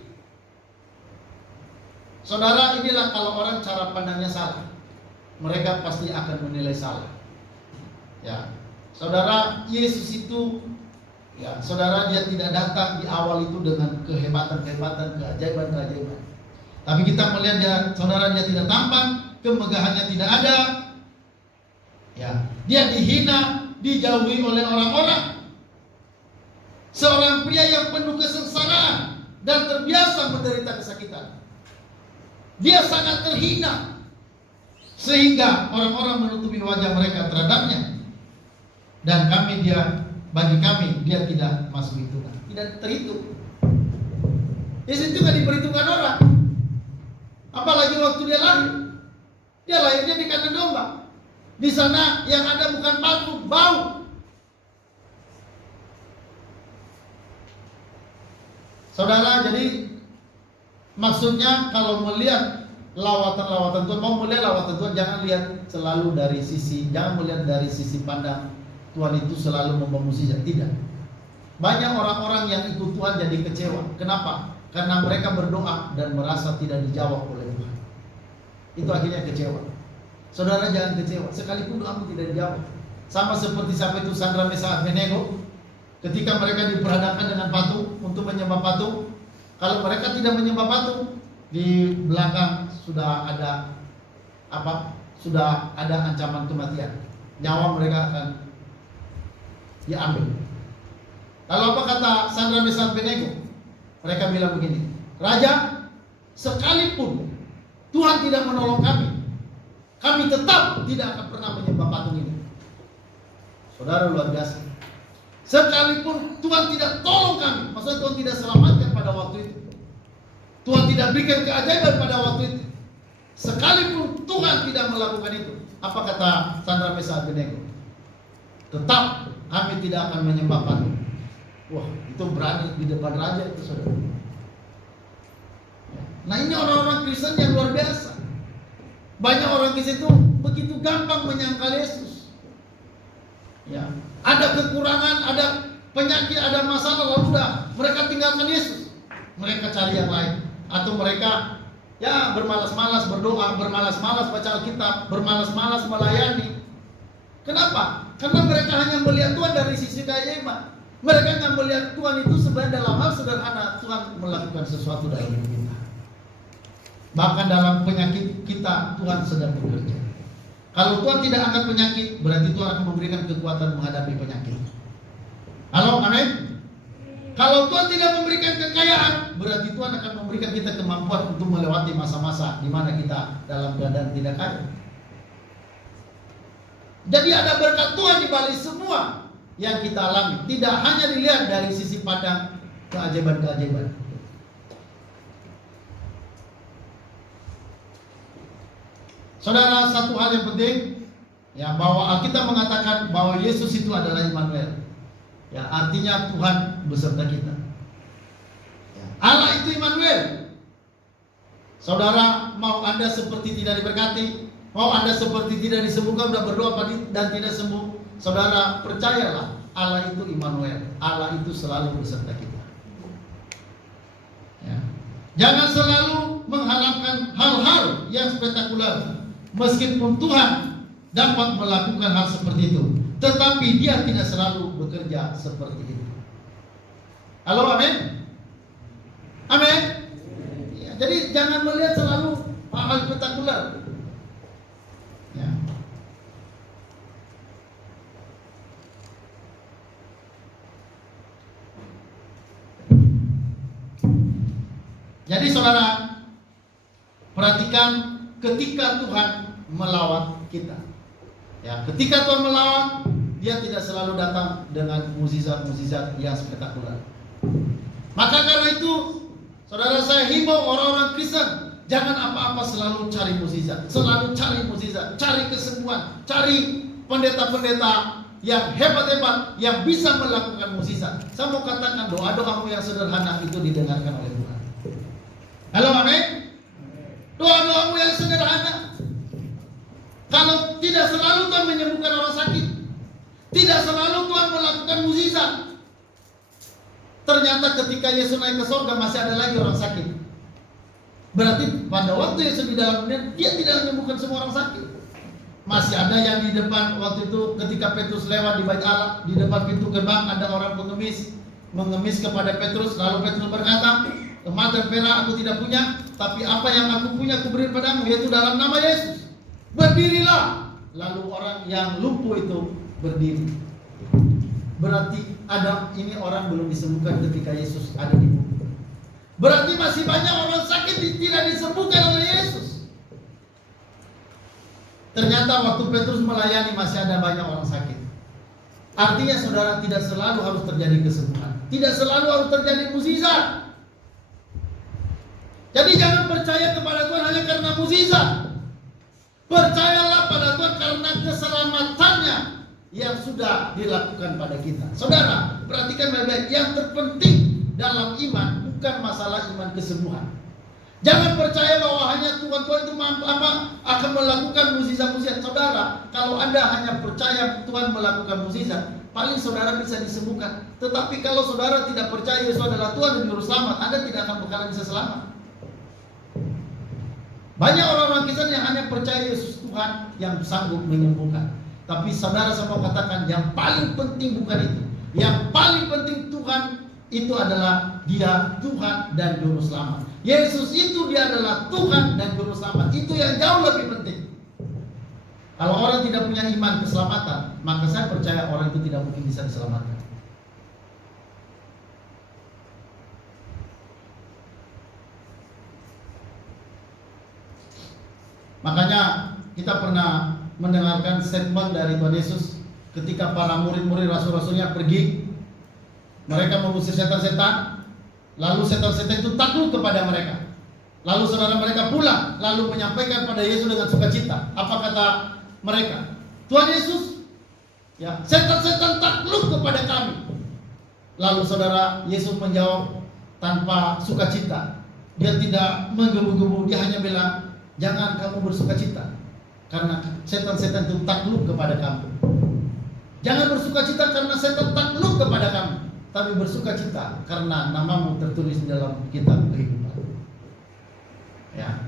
Saudara, inilah kalau orang cara pandangnya salah, mereka pasti akan menilai salah. Ya, saudara, Yesus itu, ya, saudara, dia tidak datang di awal itu dengan kehebatan-kehebatan, keajaiban-keajaiban. Tapi kita melihat dia, saudara, dia tidak tampan, kemegahannya tidak ada. Ya, dia dihina, dijauhi oleh orang-orang. Seorang pria yang penuh kesengsaraan dan terbiasa menderita kesakitan. Dia sangat terhina sehingga orang-orang menutupi wajah mereka terhadapnya. Dan bagi kami dia tidak masuk hitungan, tidak terhitung. Yesus juga diperhitungkan orang. Apalagi waktu dia lahir. Dia lahirnya di kandang domba. Di sana yang ada bukan parfum, bau. Saudara, jadi maksudnya kalau melihat lawatan-lawatan Tuhan, mau melihat lawatan Tuhan, jangan lihat selalu dari sisi, jangan melihat dari sisi pandang Tuhan itu selalu membawa mukjizat. Tidak. Banyak orang-orang yang ikut Tuhan jadi kecewa. Kenapa? Karena mereka berdoa dan merasa tidak dijawab oleh Tuhan. Itu akhirnya kecewa. Saudara, jangan kecewa, sekalipun doamu tidak dijawab. Sama seperti siapa itu Sadrak, Mesak, Abednego. Ketika mereka diperhadapkan dengan patung untuk menyembah patung, kalau mereka tidak menyembah patung, di belakang sudah ada ancaman kematian. Nyawa mereka akan diambil. Lalu apa kata Sadrak, Mesak, Abednego? Mereka bilang begini, Raja, sekalipun Tuhan tidak menolong kami tetap tidak akan pernah menyembah patung ini. Saudara, luar biasa. Sekalipun Tuhan tidak tolong kami, maksudnya Tuhan tidak selamatkan pada waktu itu, Tuhan tidak berikan keajaiban pada waktu itu, sekalipun Tuhan tidak melakukan itu, apa kata Sadrak, Mesak, Abednego? Tetap kami tidak akan menyembah patung. Wah, itu berani di depan raja itu, saudara. Nah, ini orang-orang Kristen yang luar biasa. Banyak orang Kristen itu begitu gampang menyangkal Yesus. Ya, ada kekurangan, ada penyakit, ada masalah, lalu mereka tinggalkan Yesus. Mereka cari yang lain, atau mereka ya bermalas-malas berdoa, bermalas-malas baca Alkitab, bermalas-malas melayani. Kenapa? Karena mereka hanya melihat Tuhan dari sisi keajaiban. Mereka nggak melihat Tuhan itu sebenarnya dalam hal sederhana. Tuhan melakukan sesuatu dalam hidup kita. Bahkan dalam penyakit kita, Tuhan sedang bekerja. Kalau Tuhan tidak angkat penyakit, berarti Tuhan akan memberikan kekuatan menghadapi penyakit. Halo, amin. Kalau Tuhan tidak memberikan kekayaan, berarti Tuhan akan memberikan kita kemampuan untuk melewati masa-masa di mana kita dalam keadaan tidak kaya. Jadi ada berkat Tuhan di balik semua yang kita alami. Tidak hanya dilihat dari sisi pandang keajaiban-keajaiban. Saudara, satu hal yang penting, ya, bahwa Alkitab mengatakan bahwa Yesus itu adalah Immanuel. Ya, artinya Tuhan beserta kita. Ya, Allah itu Immanuel. Saudara mau Anda seperti tidak diberkati, mau Anda seperti tidak disembuhkan, sudah berdoa dan tidak sembuh, saudara percayalah, Allah itu Immanuel, Allah itu selalu beserta kita. Ya. Jangan selalu mengharapkan hal-hal yang spektakuler, meskipun Tuhan dapat melakukan hal seperti itu, tetapi Dia tidak selalu bekerja seperti itu. Halo, amin? Amin? Ya, jadi jangan melihat selalu hal-hal spektakuler. Ya. Jadi saudara, perhatikan ketika Tuhan melawat kita. Ya, ketika Tuhan melawat, Dia tidak selalu datang dengan mukjizat-mukjizat yang spektakuler. Maka karena itu, saudara, saya himbau orang-orang Kristen, jangan apa-apa selalu cari mukjizat, selalu cari mukjizat, cari kesembuhan, cari pendeta-pendeta yang hebat-hebat yang bisa melakukan mukjizat. Saya mau katakan, doa-doamu yang sederhana itu didengarkan oleh Tuhan. Halo, amin? Doa-doamu yang sederhana. Kalau tidak selalu Tuhan menyembuhkan orang sakit, tidak selalu Tuhan melakukan mukjizat. Ternyata ketika Yesus naik ke surga masih ada lagi orang sakit. Berarti pada waktu Yesus di dalam dunia, Dia tidak menyembuhkan semua orang sakit. Masih ada yang di depan waktu itu ketika Petrus lewat di bait Allah, di depan pintu gerbang ada orang mengemis kepada Petrus. Lalu Petrus berkata, emas dan perak aku tidak punya, tapi apa yang aku punya aku beri padamu, yaitu dalam nama Yesus. Berdirilah. Lalu orang yang lumpuh itu berdiri. Berarti ini orang belum disembuhkan ketika Yesus ada di bumi. Berarti masih banyak orang sakit tidak disembuhkan oleh Yesus. Ternyata waktu Petrus melayani masih ada banyak orang sakit. Artinya saudara, tidak selalu harus terjadi kesembuhan, tidak selalu harus terjadi mukjizat. Jadi jangan percaya kepada Tuhan hanya karena mukjizat. Percayalah pada Tuhan karena keselamatannya yang sudah dilakukan pada kita. Saudara, perhatikan baik-baik, yang terpenting dalam iman bukan masalah iman kesembuhan. Jangan percaya bahwa hanya Tuhan itu akan melakukan mukjizat-mukjizat. Saudara, kalau Anda hanya percaya Tuhan melakukan mukjizat, paling saudara bisa disembuhkan. Tetapi kalau saudara tidak percaya Yesus adalah Tuhan dan Juru Selamat, Anda tidak akan bakalan bisa selamat. Banyak orang-orang Kristen yang hanya percaya Yesus Tuhan yang sanggup menyembuhkan. Tapi saudara, saya mau katakan, yang paling penting bukan itu. Yang paling penting Tuhan itu adalah Dia Tuhan dan Juru Selamat. Yesus itu Dia adalah Tuhan dan Juru Selamat. Itu yang jauh lebih penting. Kalau orang tidak punya iman keselamatan, maka saya percaya orang itu tidak mungkin bisa diselamatkan. Makanya kita pernah mendengarkan statement dari Tuhan Yesus ketika para murid-murid rasul-rasulnya pergi, mereka mengusir setan-setan, lalu setan-setan itu takluk kepada mereka. Lalu saudara mereka pulang, lalu menyampaikan pada Yesus dengan sukacita. Apa kata mereka? Tuhan Yesus, ya, setan-setan takluk kepada kami. Lalu saudara, Yesus menjawab tanpa sukacita. Dia tidak menggebu-gebu, dia hanya bilang, jangan kamu bersukacita, karena setan-setan itu takluk kepada kamu. Jangan bersukacita karena setan takluk kepada kamu, tapi bersukacita karena namamu tertulis di dalam kitab kehidupan. Ya.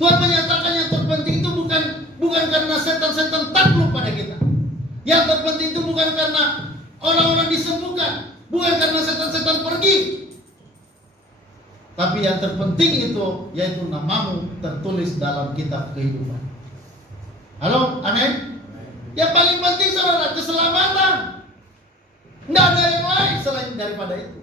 Tuhan menyatakan yang terpenting itu bukan karena setan-setan takluk pada kita. Yang terpenting itu bukan karena orang-orang disembuhkan, bukan karena setan-setan pergi. Tapi yang terpenting itu yaitu namamu tertulis dalam kitab kehidupan. Halo, amin? Yang paling penting saudara, keselamatan. Tidak ada yang lain selain daripada itu.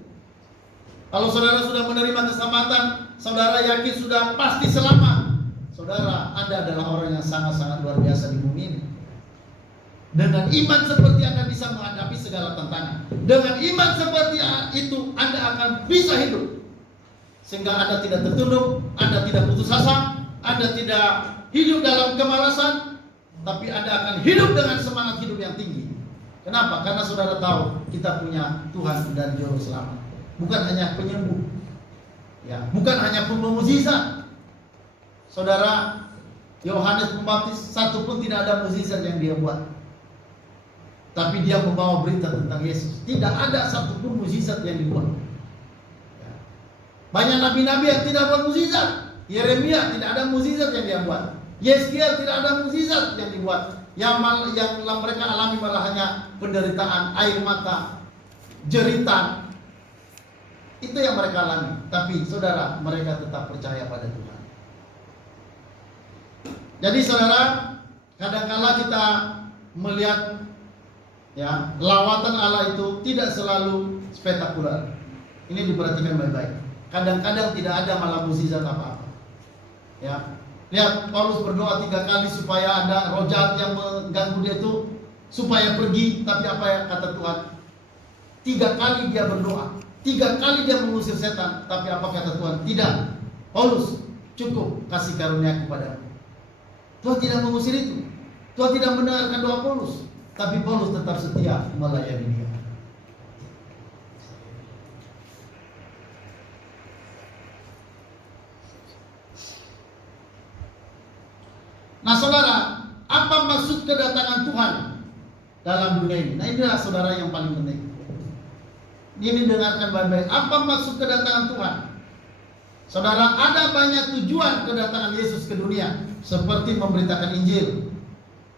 Kalau saudara sudah menerima keselamatan, saudara yakin sudah pasti selamat. Saudara, Anda adalah orang yang sangat-sangat luar biasa di bumi ini. Dengan iman seperti Anda bisa menghadapi segala tantangan. Dengan iman seperti itu Anda akan bisa hidup. Sehingga Anda tidak tertunduk, Anda tidak putus asa, Anda tidak hidup dalam kemalasan, tapi Anda akan hidup dengan semangat hidup yang tinggi. Kenapa? Karena saudara tahu kita punya Tuhan dan Juru Selamat. Bukan hanya penyembuh, ya, bukan hanya pemukjizat, Saudara, Yohanes Pembaptis satu pun tidak ada mukjizat yang dia buat. Tapi dia membawa berita tentang Yesus. Tidak ada satupun mukjizat yang dibuat. Banyak nabi-nabi yang tidak buat mukjizat. Yeremia tidak ada mukjizat yang dia buat. Yeskiel tidak ada mukjizat yang dibuat. Yang mereka alami malah hanya penderitaan, air mata, jeritan. Itu yang mereka alami. Tapi saudara, mereka tetap percaya pada Tuhan. Jadi saudara, kadang-kala kita melihat lawatan Allah itu tidak selalu spektakuler. Ini diperhatikan baik-baik. Kadang-kadang tidak ada malah mukjizat apa-apa. Ya, lihat Paulus berdoa 3 kali supaya ada roh jahat yang mengganggu dia itu supaya pergi. Tapi apa yang kata Tuhan? 3 kali dia berdoa, 3 kali dia mengusir setan. Tapi apa kata Tuhan? Tidak, Paulus, cukup kasih karunia kepadamu. Tuhan tidak mengusir itu. Tuhan tidak mendengarkan doa Paulus. Tapi Paulus tetap setia melayani dia. Nah saudara, apa maksud kedatangan Tuhan dalam dunia ini? Nah inilah saudara yang paling penting. Ini dengarkan baik-baik. Apa maksud kedatangan Tuhan? Saudara, ada banyak tujuan kedatangan Yesus ke dunia. Seperti memberitakan Injil,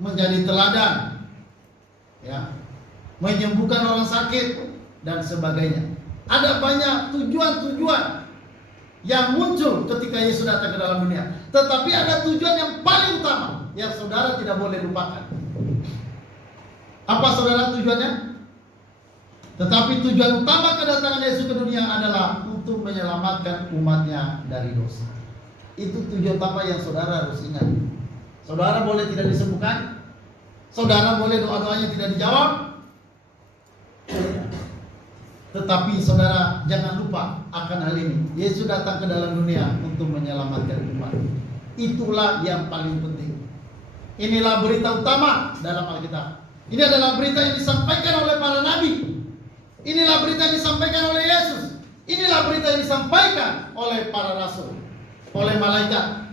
menjadi teladan, menyembuhkan orang sakit, dan sebagainya. Ada banyak tujuan-tujuan yang muncul ketika Yesus datang ke dalam dunia. Tetapi ada tujuan yang paling utama yang saudara tidak boleh lupakan. Apa saudara tujuannya? Tetapi tujuan utama kedatangan Yesus ke dunia adalah untuk menyelamatkan umatnya dari dosa. Itu tujuan utama yang saudara harus ingat. Saudara boleh tidak disembuhkan, saudara boleh doa-doanya tidak dijawab, tetapi saudara jangan lupa akan hal ini. Yesus datang ke dalam dunia untuk menyelamatkan umat. Itulah yang paling penting. Inilah berita utama dalam Alkitab. Ini adalah berita yang disampaikan oleh para nabi. Inilah berita yang disampaikan oleh Yesus. Inilah berita yang disampaikan oleh para rasul, oleh malaikat.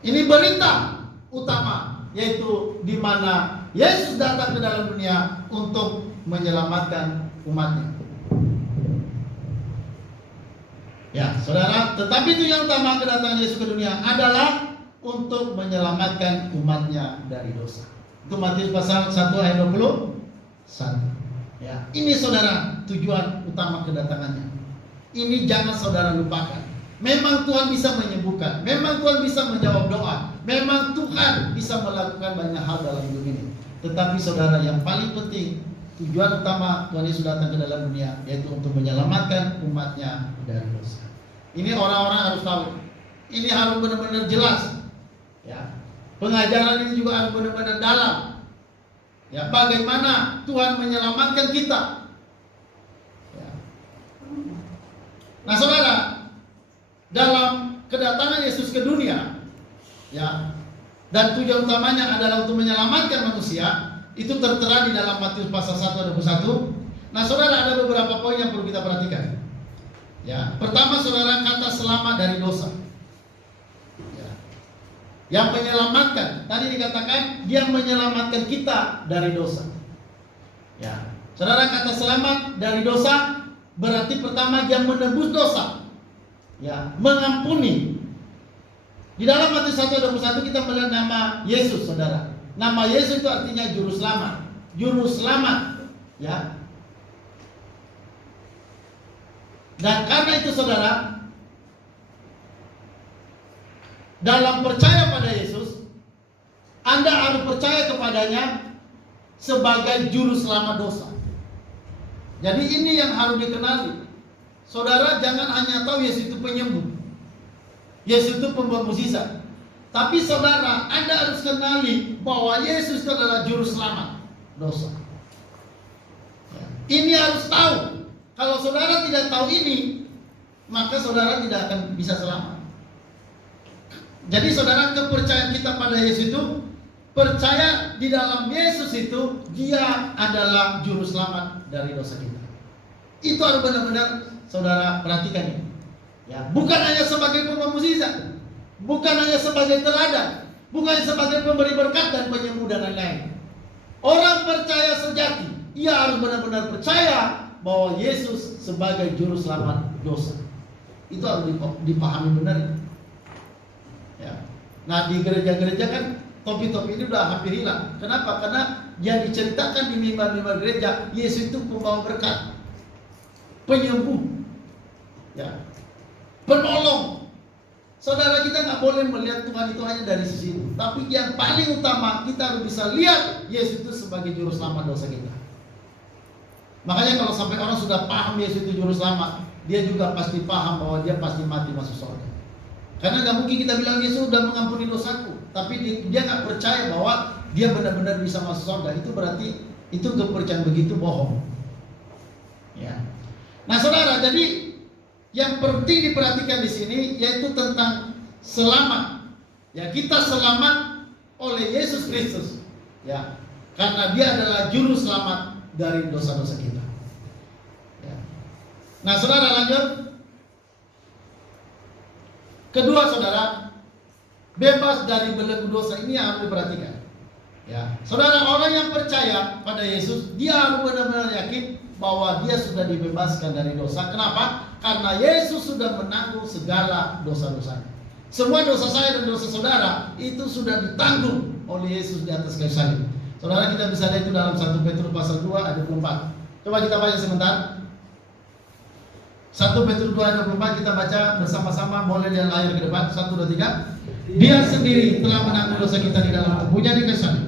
Ini berita utama, yaitu di mana Yesus datang ke dalam dunia untuk menyelamatkan umatnya. Ya, saudara, tetapi itu yang utama kedatangan Yesus ke dunia adalah untuk menyelamatkan umatnya dari dosa. Itu Matius pasal 1 ayat 21. Ya, ini saudara tujuan utama kedatangannya. Ini jangan saudara lupakan. Memang Tuhan bisa menyembuhkan, memang Tuhan bisa menjawab doa, memang Tuhan bisa melakukan banyak hal dalam hidup ini. Tetapi saudara, yang paling penting, tujuan utama Tuhan Yesus datang ke dalam dunia yaitu untuk menyelamatkan umatnya dari dosa. Ini orang-orang harus tahu. Ini harus benar-benar jelas. Ya. Pengajaran ini juga harus benar-benar dalam. Ya, bagaimana Tuhan menyelamatkan kita. Ya. Nah, saudara, dalam kedatangan Yesus ke dunia, ya, dan tujuan utamanya adalah untuk menyelamatkan manusia, itu tertera di dalam Matius pasal 1 ayat 21. Nah, saudara, ada beberapa poin yang perlu kita perhatikan. Ya, pertama saudara, kata selamat dari dosa. Ya. Yang menyelamatkan, tadi dikatakan dia menyelamatkan kita dari dosa. Ya. Saudara, kata selamat dari dosa berarti pertama dia menebus dosa. Ya, mengampuni. Di dalam Matius 1 ayat 21 kita melihat nama Yesus, saudara. Nama Yesus itu artinya juru selamat. Juru selamat, ya. Dan karena itu saudara, dalam percaya pada Yesus, Anda harus percaya kepadanya sebagai juru selamat dosa. Jadi ini yang harus dikenali. Saudara jangan hanya tahu Yesus itu penyembuh, Yesus itu pembuat mukjizat. Tapi saudara, Anda harus kenali bahwa Yesus itu adalah juru selamat dosa. Ini harus tahu. Kalau saudara tidak tahu ini, maka saudara tidak akan bisa selamat. Jadi saudara, kepercayaan kita pada Yesus itu, percaya di dalam Yesus itu dia adalah juru selamat dari dosa kita. Itu harus benar-benar saudara perhatikan ini. Ya, bukan hanya sebagai pembawa mukjizat, bukan hanya sebagai teladan, bukan hanya sebagai pemberi berkat dan penyembuh dan lain-lain. Orang percaya sejati, ia harus benar-benar percaya bahwa Yesus sebagai juru selamat dosa. Itu harus dipahami benar. Ya. Nah, di gereja-gereja kan topi-topi ini udah hampir hilang. Kenapa? Karena yang diceritakan di mimbar-mimbar gereja, Yesus itu pembawa berkat, penyembuh, ya, penolong. Saudara, kita nggak boleh melihat Tuhan itu hanya dari sisi itu. Tapi yang paling utama, kita harus bisa lihat Yesus itu sebagai juru selamat dosa kita. Makanya kalau sampai orang sudah paham Yesus itu juru selamat, dia juga pasti paham bahwa dia pasti mati masuk surga. Karena nggak mungkin kita bilang Yesus sudah mengampuni dosaku, tapi dia nggak percaya bahwa dia benar-benar bisa masuk surga. Itu berarti itu kepercayaan begitu bohong. Ya. Nah, saudara, jadi yang penting diperhatikan di sini yaitu tentang selamat. Ya, kita selamat oleh Yesus Kristus. Ya, karena Dia adalah juru selamat dari dosa-dosa kita. Ya. Nah, saudara, lanjut. Kedua, saudara, bebas dari belenggu dosa ini yang harus diperhatikan. Ya, saudara, orang yang percaya pada Yesus, dia harus benar-benar yakin bahwa dia sudah dibebaskan dari dosa. Kenapa? Karena Yesus sudah menanggung segala dosa-dosanya. Semua dosa saya dan dosa saudara itu sudah ditanggung oleh Yesus di atas kayu salib. Saudara, kita bisa lihat itu dalam 1 Petrus pasal 2 ayat 24. Coba kita baca sebentar. 1 Petrus 2 ayat 24 kita baca bersama-sama, boleh lihat layar ke depan. 1, 2, 3. Dia sendiri telah menanggung dosa kita di dalam tubuhnya di kayu salib,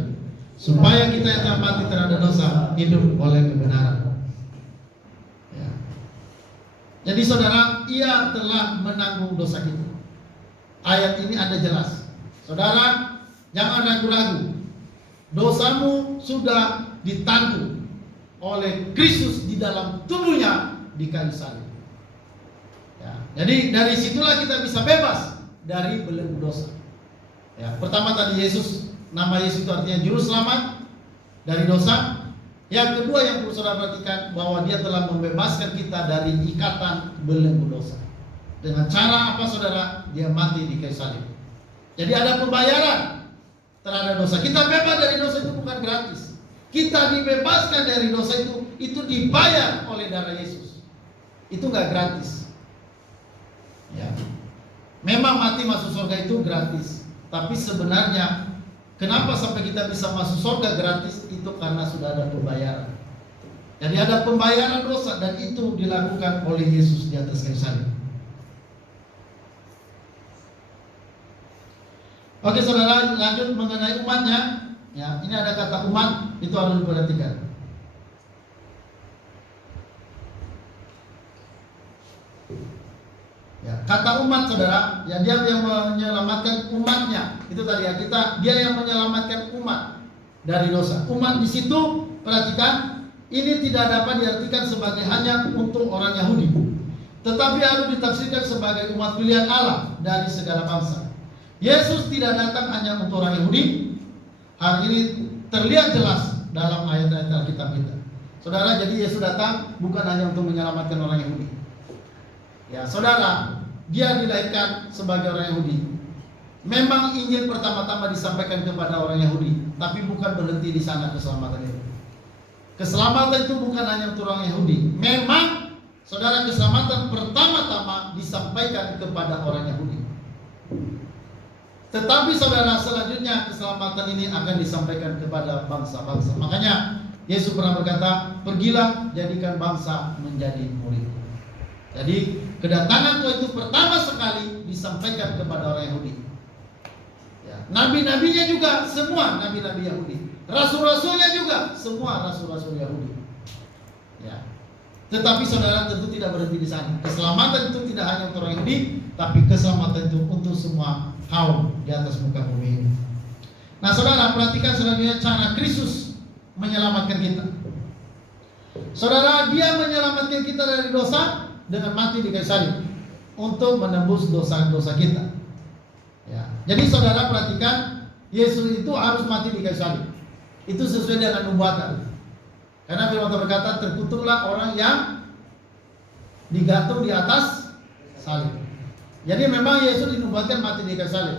supaya kita yang telah mati terhadap dosa hidup oleh kebenaran. Jadi saudara, ia telah menanggung dosa kita. Ayat ini ada jelas. Saudara, jangan ragu-ragu. Dosamu sudah ditanggung oleh Kristus di dalam tubuhnya di kayu salib. Ya, jadi dari situlah kita bisa bebas dari belenggu dosa. Ya, pertama tadi Yesus, nama Yesus itu artinya juru selamat dari dosa. Yang kedua yang perlu saudara perhatikan, bahwa Dia telah membebaskan kita dari ikatan belenggu dosa. Dengan cara apa, saudara? Dia mati di kayu salib. Jadi ada pembayaran terhadap dosa. Kita bebas dari dosa itu bukan gratis. Kita dibebaskan dari dosa itu dibayar oleh darah Yesus. Itu nggak gratis. Ya. Memang mati masuk surga itu gratis. Tapi sebenarnya kenapa sampai kita bisa masuk surga gratis? Itu karena sudah ada pembayaran. Jadi ada pembayaran dosa, dan itu dilakukan oleh Yesus di atas kayu salib. Oke, saudara, lanjut mengenai umatnya. Ya, ini ada kata umat, itu harus diperhatikan. Ya, kata umat, saudara, ya, Dia yang menyelamatkan umatnya. Itu tadi ya, Dia yang menyelamatkan umat dari dosa. Umat di situ, perhatikan, ini tidak dapat diartikan sebagai hanya untuk orang Yahudi, tetapi harus ditafsirkan sebagai umat pilihan Allah dari segala bangsa. Yesus tidak datang hanya untuk orang Yahudi. Hal ini terlihat jelas dalam ayat-ayat Alkitab kita. Saudara, jadi Yesus datang bukan hanya untuk menyelamatkan orang Yahudi. Ya, saudara, Dia dilahirkan sebagai orang Yahudi. Memang Injil pertama-tama disampaikan kepada orang Yahudi, tapi bukan berhenti di sana keselamatan itu. Keselamatan itu bukan hanya untuk orang Yahudi. Memang, saudara, keselamatan pertama-tama disampaikan kepada orang Yahudi. Tetapi saudara, selanjutnya keselamatan ini akan disampaikan kepada bangsa-bangsa. Makanya Yesus pernah berkata, pergilah jadikan bangsa menjadi murid. Jadi kedatangan Tuhan itu pertama sekali disampaikan kepada orang Yahudi. Ya, nabi-nabinya juga semua nabi-nabi Yahudi. Rasul-rasulnya juga semua rasul-rasul Yahudi. Ya. Tetapi saudara, tentu tidak berhenti di sana. Keselamatan itu tidak hanya untuk orang Yahudi, tapi keselamatan itu untuk semua kaum di atas muka bumi ini. Nah, saudara, perhatikan selanjutnya cara Kristus menyelamatkan kita. Saudara, Dia menyelamatkan kita dari dosa dengan mati di kayu salib untuk menebus dosa-dosa kita. Ya. Jadi saudara, perhatikan, Yesus itu harus mati di kayu salib. Itu sesuai dengan nubuatan. Karena firman Tuhan berkata, terkutuklah orang yang digantung di atas salib. Jadi memang Yesus dinubuatkan mati di kayu salib.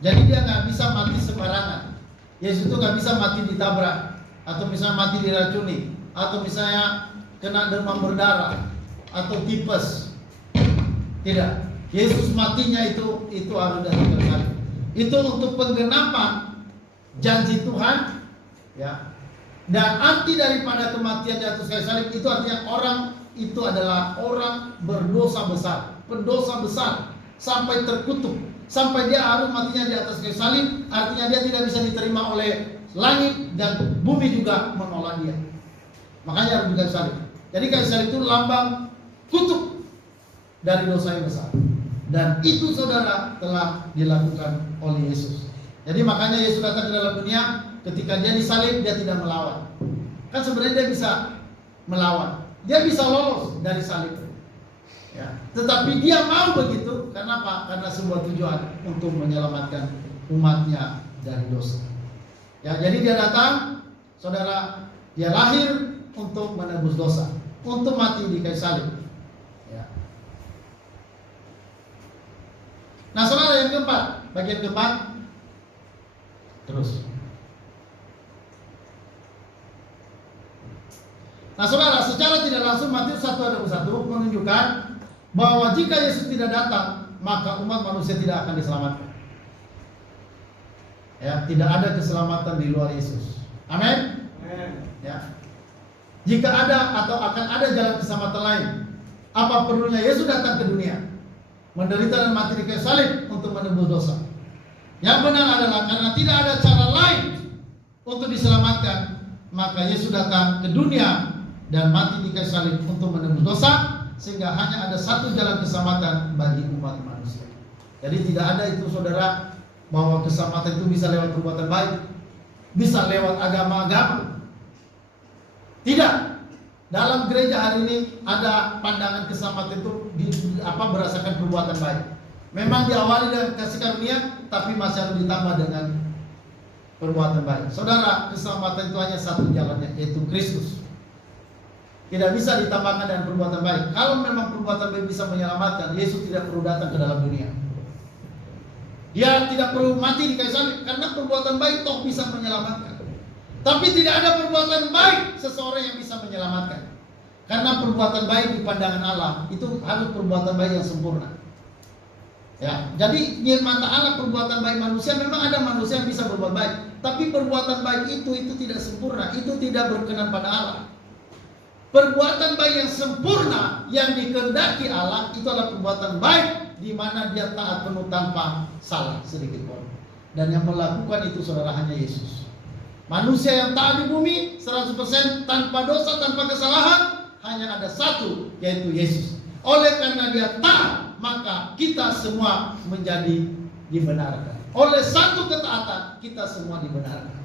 Jadi dia nggak bisa mati sembarangan. Yesus itu nggak bisa mati ditabrak, atau misalnya mati diracuni, atau misalnya kena demam berdarah, atau tipes. Tidak. Yesus matinya itu harus dari kayu salib. Itu untuk penggenapan janji Tuhan, ya. Dan arti daripada kematian di atas kayu salib itu artinya orang itu adalah orang berdosa besar, pendosa besar, sampai terkutuk, sampai dia harus matinya di atas kayu salib. Artinya dia tidak bisa diterima oleh langit dan bumi juga menolak dia. Makanya harus di kayu salib. Jadi kayu salib itu lambang kutuk dari dosa yang besar. Dan itu saudara telah dilakukan oleh Yesus. Jadi makanya Yesus datang ke dalam dunia. Ketika dia disalib, dia tidak melawan. Kan sebenarnya dia bisa melawan. Dia bisa lolos dari salib. Ya. Tetapi dia mau begitu. Karena apa? Karena sebuah tujuan untuk menyelamatkan umatnya dari dosa. Ya, jadi dia datang, saudara, dia lahir untuk menebus dosa, untuk mati di kayu salib. Ya. Nah, saudara, yang keempat, bagian keempat, terus. Nah, saudara, secara tidak langsung Matius 1:21 menunjukkan bahwa jika Yesus tidak datang, maka umat manusia tidak akan diselamatkan. Ya, tidak ada keselamatan di luar Yesus. Amin. Ya. Jika ada atau akan ada jalan keselamatan lain, apa perlunya Yesus datang ke dunia, menderita dan mati di kayu salib untuk menebus dosa? Yang benar adalah karena tidak ada cara lain untuk diselamatkan, maka Yesus datang ke dunia dan mati di kayu salib untuk menebus dosa, sehingga hanya ada satu jalan keselamatan bagi umat manusia. Jadi tidak ada itu, saudara, bahwa keselamatan itu bisa lewat perbuatan baik, bisa lewat agama-agama. Tidak. Dalam gereja hari ini ada pandangan keselamatan itu berdasarkan perbuatan baik. Memang diawali dengan kasih karunia, tapi masih harus ditambah dengan perbuatan baik. Saudara, keselamatan itu hanya satu jalannya, yaitu Kristus. Tidak bisa ditambahkan dengan perbuatan baik. Kalau memang perbuatan baik bisa menyelamatkan, Yesus tidak perlu datang ke dalam dunia. Dia tidak perlu mati di kayu salib, karena perbuatan baik toh bisa menyelamatkan. Tapi tidak ada perbuatan baik seseorang yang bisa menyelamatkan. Karena perbuatan baik di pandangan Allah itu harus perbuatan baik yang sempurna. Ya, jadi di mata Allah perbuatan baik manusia, memang ada manusia yang bisa berbuat baik, tapi perbuatan baik itu tidak sempurna, itu tidak berkenan pada Allah. Perbuatan baik yang sempurna yang dikehendaki Allah itu adalah perbuatan baik di mana dia taat penuh tanpa salah sedikit pun. Dan yang melakukan itu, saudara, hanya Yesus. Manusia yang taat di bumi 100% tanpa dosa, tanpa kesalahan, hanya ada satu, yaitu Yesus. Oleh karena dia taat, maka kita semua menjadi dibenarkan. Oleh satu ketaatan, kita semua dibenarkan.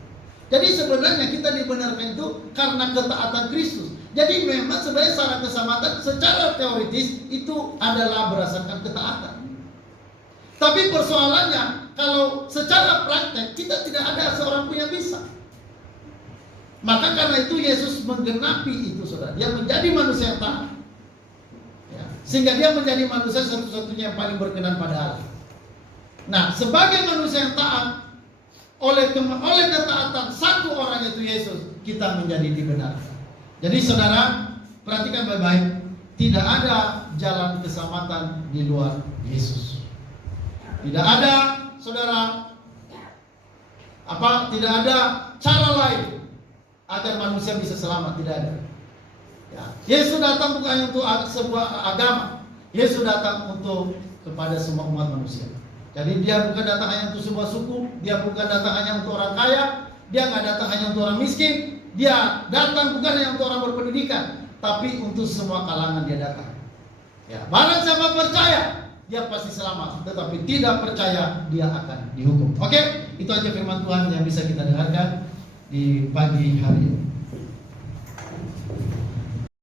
Jadi sebenarnya kita dibenarkan itu karena ketaatan Kristus. Jadi memang sebenarnya secara keselamatan secara teoritis itu adalah berdasarkan ketaatan. Tapi persoalannya, kalau secara praktek kita tidak ada seorang pun yang bisa. Maka karena itu Yesus menggenapi itu, saudara. Dia menjadi manusia yang taat. Ya. Sehingga dia menjadi manusia satu-satunya yang paling berkenan pada Allah. Nah, sebagai manusia yang taat, oleh ketaatan satu orang, yaitu Yesus, kita menjadi dibenarkan. Jadi saudara, perhatikan baik-baik, tidak ada jalan keselamatan di luar Yesus. Tidak ada, saudara, tidak ada cara lain agar manusia bisa selamat, tidak ada. Ya. Yesus datang bukan untuk sebuah agama, Yesus datang untuk kepada semua umat manusia. Jadi dia bukan datang hanya untuk sebuah suku, dia bukan datang hanya untuk orang kaya, dia nggak datang hanya untuk orang miskin, dia datang bukan hanya untuk orang berpendidikan, tapi untuk semua kalangan dia datang. Ya, barang siapa percaya, dia pasti selamat. Tetapi tidak percaya, dia akan dihukum. Oke, itu aja firman Tuhan yang bisa kita dengarkan di pagi hari ini.